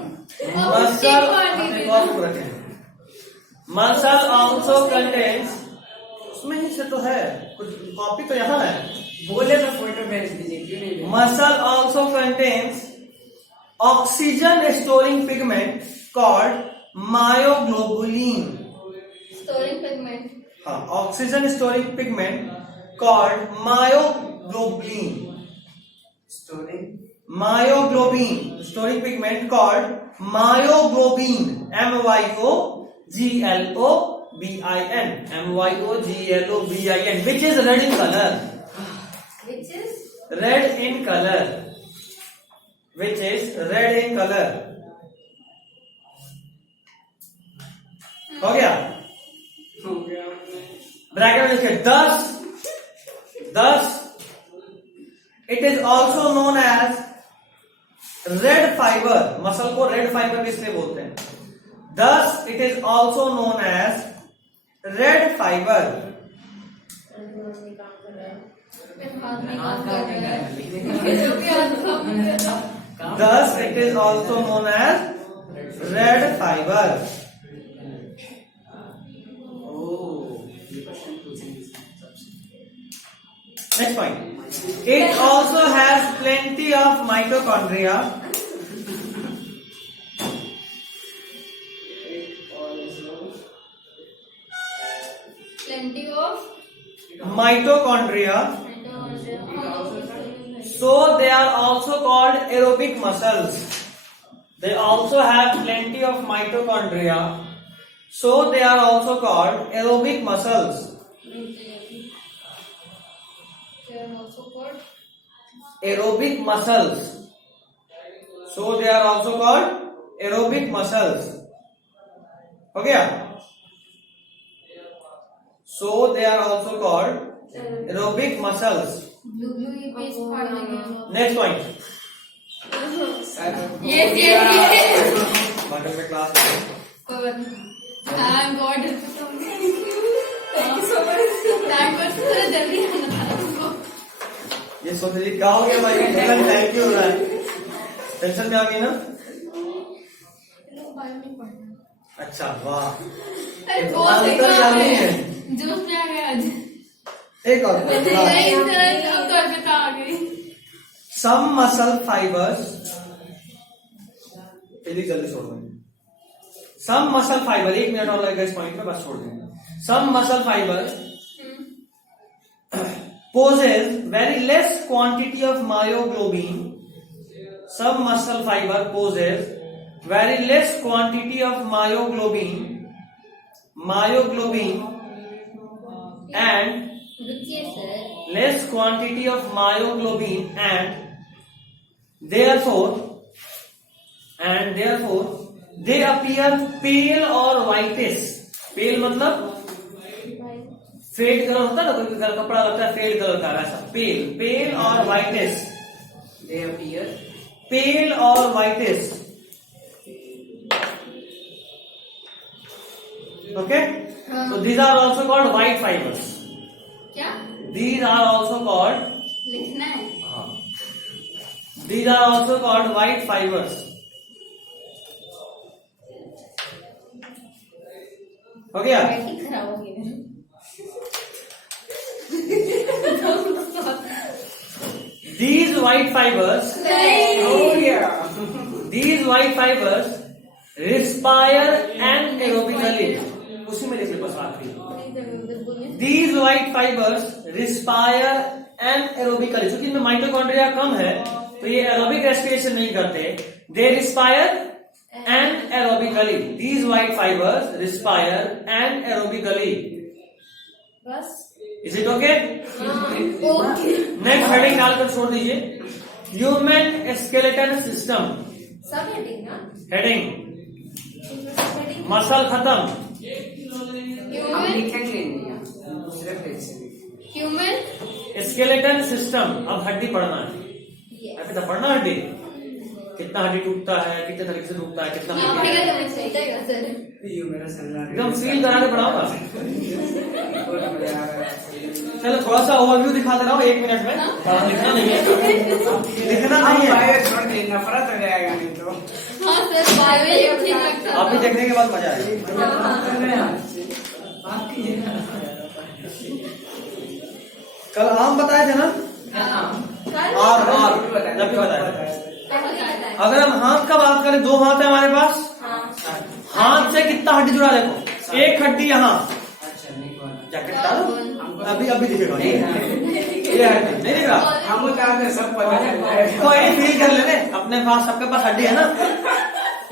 मसल ऑल्सो कंटेन्स, उसमें ही से तो है, कुछ कॉपी तो यहाँ है। बोले तो फोटो भेज दीजिए, क्यों नहीं भेज? Muscle also contains oxygen storing pigment called myoglobulin. Storing pigment. हाँ, oxygen storing pigment called myoglobulin. Storing Myoglobin, storing pigment called myoglobin, MYOGLOBIN, MYOGLOBIN, which is red in color. Which is Red in color. Which is red in color. हो गया? ब्रैकेट में लिखिए thus it is also known as red fibre. Muscle को रेड फाइबर किसलिए बोलते हैं? Thus it is also known as red fibre. Thus it is also known as red fiber. Next point. It also has plenty of mitochondria. Plenty of Mitochondria. So they are also called aerobic muscles. They also have plenty of mitochondria. So they are also called aerobic muscles. they are also called Aerobic muscles. So they are also called aerobic muscles. हो गया? So they are also called aerobic muscles. blue ये पेज फाड़ देंगे। Next point. Yes. बटन पे क्लास है। Thank God. Thank you so much. Thank God थोड़ा जल्दी आना था तुमको। ये सोच रही क्या हो गया भाई? थैंक यू हो रहा है। टेंशन में आ गई ना? बायो नहीं पढ़ना। अच्छा वाह। अरे बहुत तो याद नहीं है। जोश में आ गया आज। एक और। नहीं अब तो अर्पिता आ गई। Some muscle fibers. जल्दी छोड़ देंगे। Some muscle fiber, 1 मिनट और लगेगा इस पॉइंट पे, बस छोड़ देंगे। Some muscle fibers possess very less quantity of myoglobin. Some muscle fiber possess very less quantity of myoglobin and रुकिए sir. less quantity of myoglobin and therefore they appear pale or whitish. pale मतलब फेड कलर होता है ना, कोई कपड़ा लगता है फेड कलर का, वैसा पेल और whitish. They appear Pale or whitish. Okay? So these are also called white fibers. क्या These are also called लिखना है? These are also called white fibers. हो गया? बैटिंग खराब हो गई मेरी। These white fibers, these white fibers respire anaerobically. उसी में लिखने बस आखिरी। These white fibers respire anaerobically. क्योंकि इनमें माइटोकॉन्ड्रिया कम है, तो ये एरोबिक रेस्पिरेशन नहीं करते. They respire anaerobically. These white fibers respire anaerobically. बस Is it okay? Okay. Next heading डालकर छोड़ दीजिए. Human skeleton system. सब हेडिंग ना, हेडिंग मसल खत्म. हम लिखेंगे नहीं, दूसरे पेज से लिखेंगे। Human skeleton system. अब हड्डी पढ़ना है. अभी तो पढ़ना हड्डी. कितना हड्डी टूटता है, कितने तरीके से टूटता है, कितना हाँ, हड्डी- फिगर तो सही है सर। ये मेरा सर एकदम फील करा के पढ़ाओ ना। चलो थोड़ा सा ओवरव्यू दिखा दे रहा हूँ 1 मिनट में, पढ़ा लिखना नहीं है, लिखना नहीं है। छोड़ दे, नफरत हो जाएगा नहीं तो। हाँ सर, बायो एक ठीक लगता है। आप भी देखने के बाद मजा आएगा। कल आम बताए थे ना, आर जब भी बताया। अगर हम हाथ का बात करें, 2 हाथ है हमारे पास, हाथ से कितना हड्डी जुड़ा है देखो, एक हड्डी यहाँ, अच्छा नहीं हुआ। जैकेट डालो, अभी दिखेगा ये हड्डी नहीं दिख रहा। हमको चाहते हैं सब पता चल जाए। कोई फील कर लेने, अपने पास सबके पास हड्डी है ना।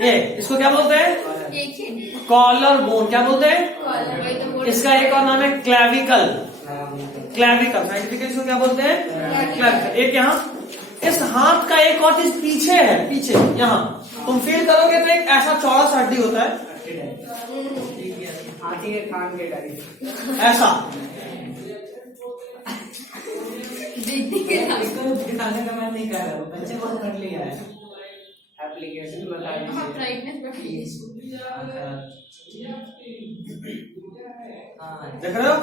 ये इसको क्या बोलते हैं? एक ही कॉलर बोन। क्या बोलते हैं? वही तो बोल- इसका एक और नाम है क्लैविकल। क्लैविकल साइंटिफिकली इसको क्या बोलते हैं? क्लैविकल। एक यहाँ इस हाथ का एक और चीज पीछे है, पीछे यहाँ तुम फील करोगे तो एक ऐसा चौड़ा सा हड्डी होता है, हाथी के कान के डाली। ऐसा। दीदी के नाम। इसको दिखाने का मैं नहीं कर रहा हूँ, बच्चे बहुत कर लिया है। एप्लीकेशन बता हाँ, दीजिए। ब्राइटनेस बढ़ गई है। हाँ, देख रहे हो?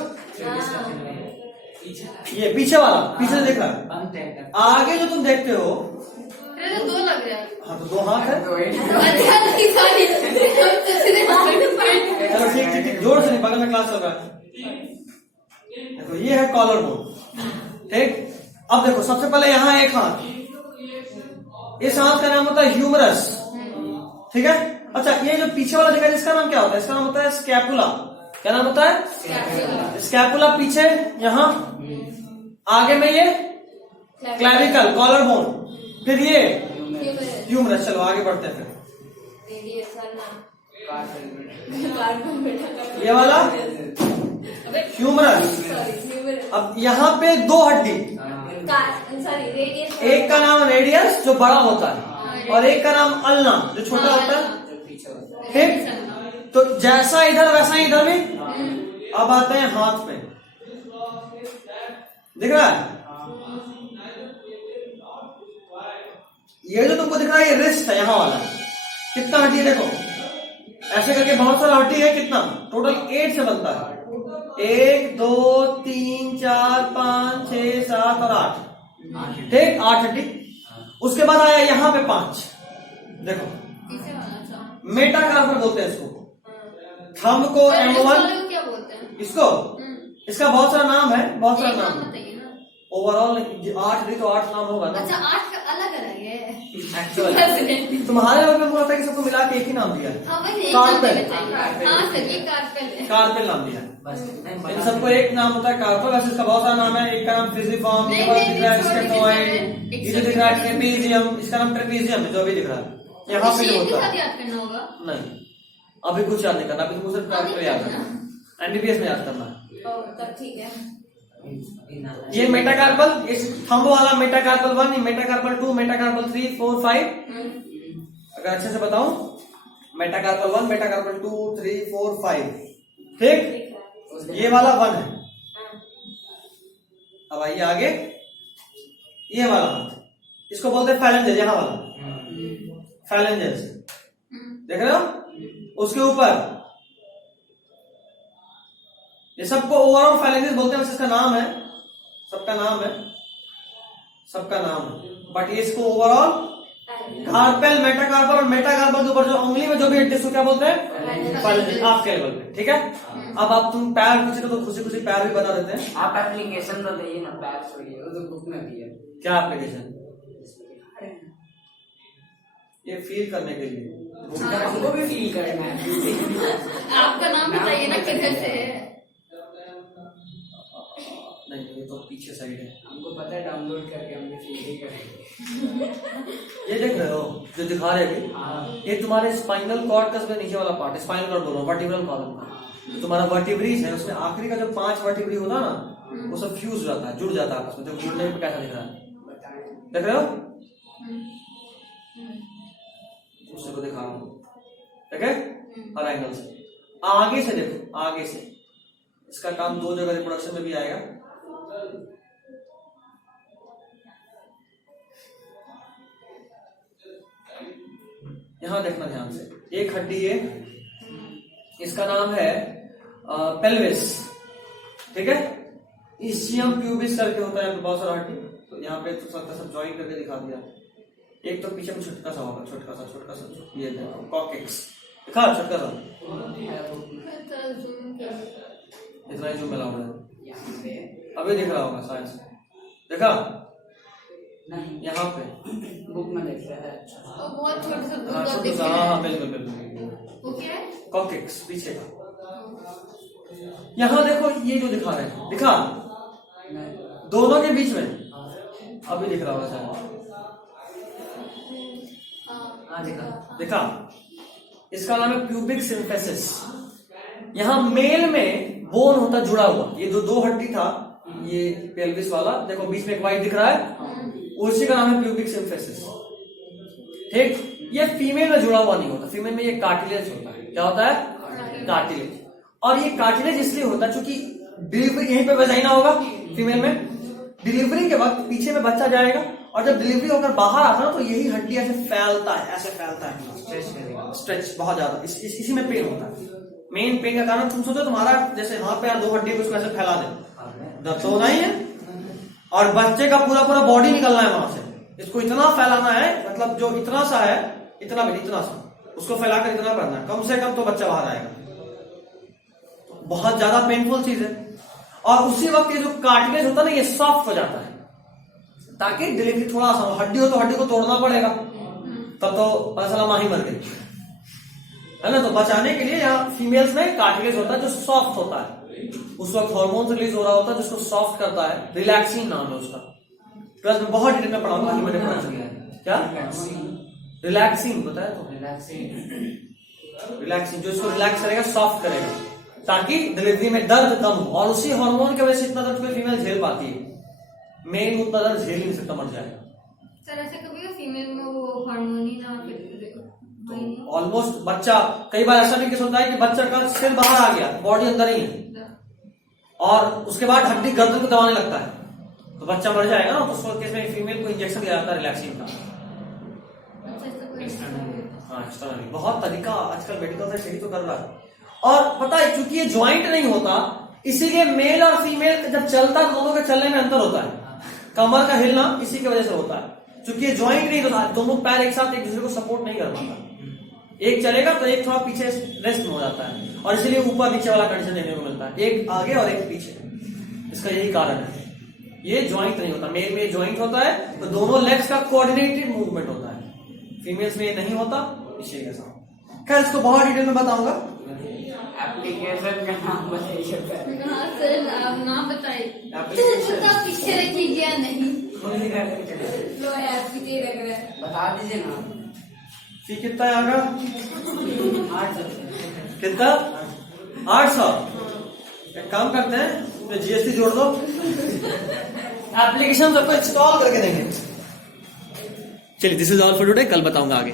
पीछे ये पीछे वाला, पीछे से दिख रहा है। बंद टाइप आगे जो तुम देखते हो, अरे तो 2 लग रहा है। हाँ तो 2 हाथ है। अच्छा नहीं, सॉरी। हम तो सीधे चलो ठीक, जोर से नहीं, बगल में क्लास चल रहा है। देखो ये है कॉलर बोन, ठीक। अब देखो सबसे पहले यहाँ एक हाथ, इस हाथ का नाम होता है ह्यूमरस, ठीक है। अच्छा ये जो पीछे वाला दिखा है, इसका नाम क्या होता है? इसका नाम होता है स्कैपुला। क्या नाम होता है? स्कैपुला पीछे यहाँ, आगे में ये क्लैविकल कॉलर बोन, फिर ये ह्यूमरस। चलो आगे बढ़ते हैं फिर। ये वाला ह्यूमरस। अब यहाँ पे 2 हड्डी, एक का नाम रेडियस जो बड़ा होता है, और एक का नाम अल्ना जो छोटा होता है, ठीक। तो जैसा इधर वैसा ही इधर भी। अब आते हैं हाथ पे, दिख रहा है? ये जो तुमको दिख रहा है ये रिस्ट है, यहाँ वाला। कितना हड्डी है देखो, ऐसे करके बहुत सारा हड्डी है। कितना टोटल 8 से बनता है। 1 2 3 4 5 6 7 और 8, ठीक। 8 हड्डी। उसके बाद आया यहाँ पे 5, देखो तीसरे वाला। अच्छा, मेटाकार्पल बोलते हैं इसको। थंब को सर, इस M1, वाले को क्या बोलते हैं? इसको, इसका बहुत सारा नाम है, बहुत सारा एक नाम नाम। बताइए ना। ओवरऑल 8 हड्डी तो 8 नाम होगा ना। अच्छा, 8 का अलग अलग है। एक्चुअली तुम्हारे लोग में मुझे लगता है कि सबको मिला के एक ही नाम दिया है, हाँ वही एक कार्पेल। नाम बताइए। हाँ सर, ये कार्पेल है। कार्पेल नाम दिया है। बस इन सबको एक नाम होता है कार्पेल। वैसे इसका बहुत सारा नाम है। एक का नाम फिजिफॉर्म, नहीं, ये वाला नहीं, दिख रहा है छोड़ दीजिए, स्केफॉइड, ये जो दिख रहा है ट्रेपीजियम, इसका नाम ट्रेपीजियम है जो अभी दिख रहा है। यहाँ पे जो शेप के होता साथ है, याद करना होगा। नहीं अभी कुछ याद नहीं करना, अभी तुमको सिर्फ कार्पेल याद करना, एमबीबीएस में याद करना है। तब ठीक है। ये मेटाकार्पल, इस थंब वाला मेटाकार्पल 1, मेटाकार्पल 2, मेटाकार्पल 3 4 5। अगर अच्छे से बताऊं, मेटाकार्पल 1, मेटाकार्पल 2 3 4 5, ठीक। ये वाला 1 है। अब आइए आगे, ये वाला हाथ, इसको बोलते हैं फैलेंजेस। यहाँ वाला फैलेंजेस, देख रहे हो? उसके ऊपर ये सबको ओवरऑल फैलेंजेस बोलते हैं। इसका नाम है, सबका नाम है, सबका नाम है, बट ये इसको ओवरऑल कार्पेल, मेटाकार्पल और मेटाकार्पल के ऊपर जो उंगली में जो भी हड्डी, इसको क्या बोलते हैं? फैलेंजेस। आपके लेवल पे, ठीक है। अब आप तुम पैर पूछे तो खुशी खुशी पैर भी बता देते हैं। आप एप्लीकेशन बताइए ना, पैर छोड़िए, वो तो बुक में भी है। क्या एप्लीकेशन? ये फील करने के लिए। हमको भी फील करना है। आपका नाम बताइए ना, किधर से है? नहीं ये तो पीछे साइड है। हमको पता है, डाउनलोड करके हमने फील ही करेंगे। ये देख रहे हो जो दिखा रहे हैं अभी, ये तुम्हारे स्पाइनल कॉर्ड का सबसे नीचे वाला पार्ट है। स्पाइनल कॉर्ड बोल रहा हूँ, वर्टिब्रल कॉलम का। तुम्हारा वर्टिब्रीज है, उसमें आखिरी का जो 5 वर्टिब्री होता है ना, वो सब फ्यूज जाता है, जुड़ जाता है आपस में। तो जुड़ने में कैसा दिख रहा है, देख रहे हो? उससे को दिखा रहा हूँ, ठीक है, हर एंगल से। आगे से देखो, आगे से। इसका काम 2 जगह रिप्रोडक्शन में भी आएगा। यहाँ देखना ध्यान से, एक हड्डी है, इसका नाम है पेल्विस, ठीक है। इस्चियम प्यूबिस करके होता है बहुत सारा हड्डी, तो यहाँ पे तो सब ज्वाइन करके दिखा दिया। एक तो पीछे में छोटका सा होगा, छोटका सा ये देखो कॉकेक्स दिखा, छोटका सा, इतना ही जूम अलाउड है, अभी दिख रहा होगा साइंस देखा नहीं, यहाँ पे बुक में देख रहा है। वो बहुत छोटा सा हाँ दूध छोटा दिख सा, रहा हाँ है। बिल्कुल बिल्कुल, वो क्या है? कॉकेक्स पीछे का। यहाँ देखो ये जो दिखा रहे हैं, दिखा दोनों के बीच में, अभी दिख रहा होगा शायद, हाँ देखा। देखा, इसका नाम है प्यूबिक सिम्फेसिस। यहाँ मेल में बोन होता जुड़ा हुआ, ये जो दो हड्डी था, ये पेल्विस वाला देखो बीच में एक वाइट दिख रहा है, उसी का नाम है प्यूबिक सिम्फेसिस, ठीक। ये फीमेल में जुड़ा हुआ नहीं होता, फीमेल में ये कार्टिलेज होता है। क्या होता है? कार्टिलेज। और ये कार्टिलेज इसलिए होता है क्योंकि डिलीवरी यहीं पे वजाइना होगा फीमेल में, डिलीवरी के वक्त पीछे में बच्चा जाएगा, और जब डिलीवरी होकर बाहर आता है तो यही हड्डी ऐसे फैलता है, ऐसे फैलता है, स्ट्रेच बहुत ज्यादा, इसी में पेन होता है। मेन पेन का कारण तुम सोचो तुम्हारा जैसे यहाँ पे दो हड्डी को ऐसे फैला दे, दर्द तो होना ही है, और बच्चे का पूरा पूरा बॉडी निकलना है वहां से, इसको इतना फैलाना है, मतलब जो इतना सा है, इतना भी इतना सा, उसको फैलाकर इतना करना है, कम से कम तो बच्चा बाहर आएगा। बहुत ज्यादा पेनफुल चीज है। और उसी वक्त ये जो कार्टिलेज होता है ना, ये सॉफ्ट हो जाता है ताकि डिलीवरी थोड़ा सा, हड्डी हो तो हड्डी को तोड़ना पड़ेगा, तब तो पता चला माँ ही मर गई, है ना। तो बचाने के लिए यहाँ फीमेल्स में कार्टिलेज होता है जो सॉफ्ट होता है, उस वक्त हार्मोन रिलीज हो रहा होता है जिसको सॉफ्ट करता है, रिलैक्सिन नाम है उसका। ट्वेल्थ में बहुत डिटेल में पढ़ाऊंगा, मैंने पढ़ा क्या रिलैक्सिन बताया तो, रिलैक्सिन जो इसको रिलैक्स करेगा, सॉफ्ट करेगा, ताकि डिलीवरी में दर्द कम हो। और उसी हार्मोन की वजह से इतना दर्द कोई फीमेल झेल पाती है, मेल उतना दर्द झेल नहीं सकता, मर जाएगा। सर ऐसे कभी फीमेल में वो हार्मोन ही ना फिर ऑलमोस्ट बच्चा, कई बार ऐसा भी केस होता है कि बच्चा का सिर बाहर आ गया, बॉडी अंदर ही है, और उसके बाद हड्डी गर्दन को दबाने लगता है, तो बच्चा मर जाएगा ना। तो उस केस में फीमेल को इंजेक्शन दिया जाता है रिलैक्सिन का। हाँ एक्सटर्नली, बहुत तरीका आजकल मेडिकल से सही तो कर रहा है। और पता है क्योंकि ये ज्वाइंट नहीं होता, इसीलिए मेल और फीमेल जब चलता है दोनों के चलने में अंतर होता है, कमर का हिलना इसी की वजह से होता है, क्योंकि ये ज्वाइंट नहीं होता, दोनों पैर एक साथ एक दूसरे को सपोर्ट नहीं कर पाता, एक चलेगा तो एक थोड़ा पीछे रेस्ट में हो जाता है, और इसलिए ऊपर नीचे वाला कंडीशन देखने को मिलता है, एक आगे और एक पीछे। इसका यही कारण है, ये ज्वाइंट नहीं होता। मेल में ज्वाइंट होता है तो दोनों लेग्स का कोऑर्डिनेटेड मूवमेंट होता है, फीमेल्स में ये नहीं होता, इसी के साथ। खैर इसको बहुत डिटेल में बताऊंगा। एप्लीकेशन का नाम बताइए। हाँ सर आप नाम बताइए, एप्लीकेशन पीछे रखिए या नहीं, लो यार पीछे लग रहा है। बता दीजिए ना। फी कितना है आगा? 800। कितना? 800। एक काम करते हैं, तो जीएसटी जोड़ दो, एप्लीकेशन सबको इंस्टॉल करके देंगे। चलिए this is all for today, कल बताऊंगा आगे।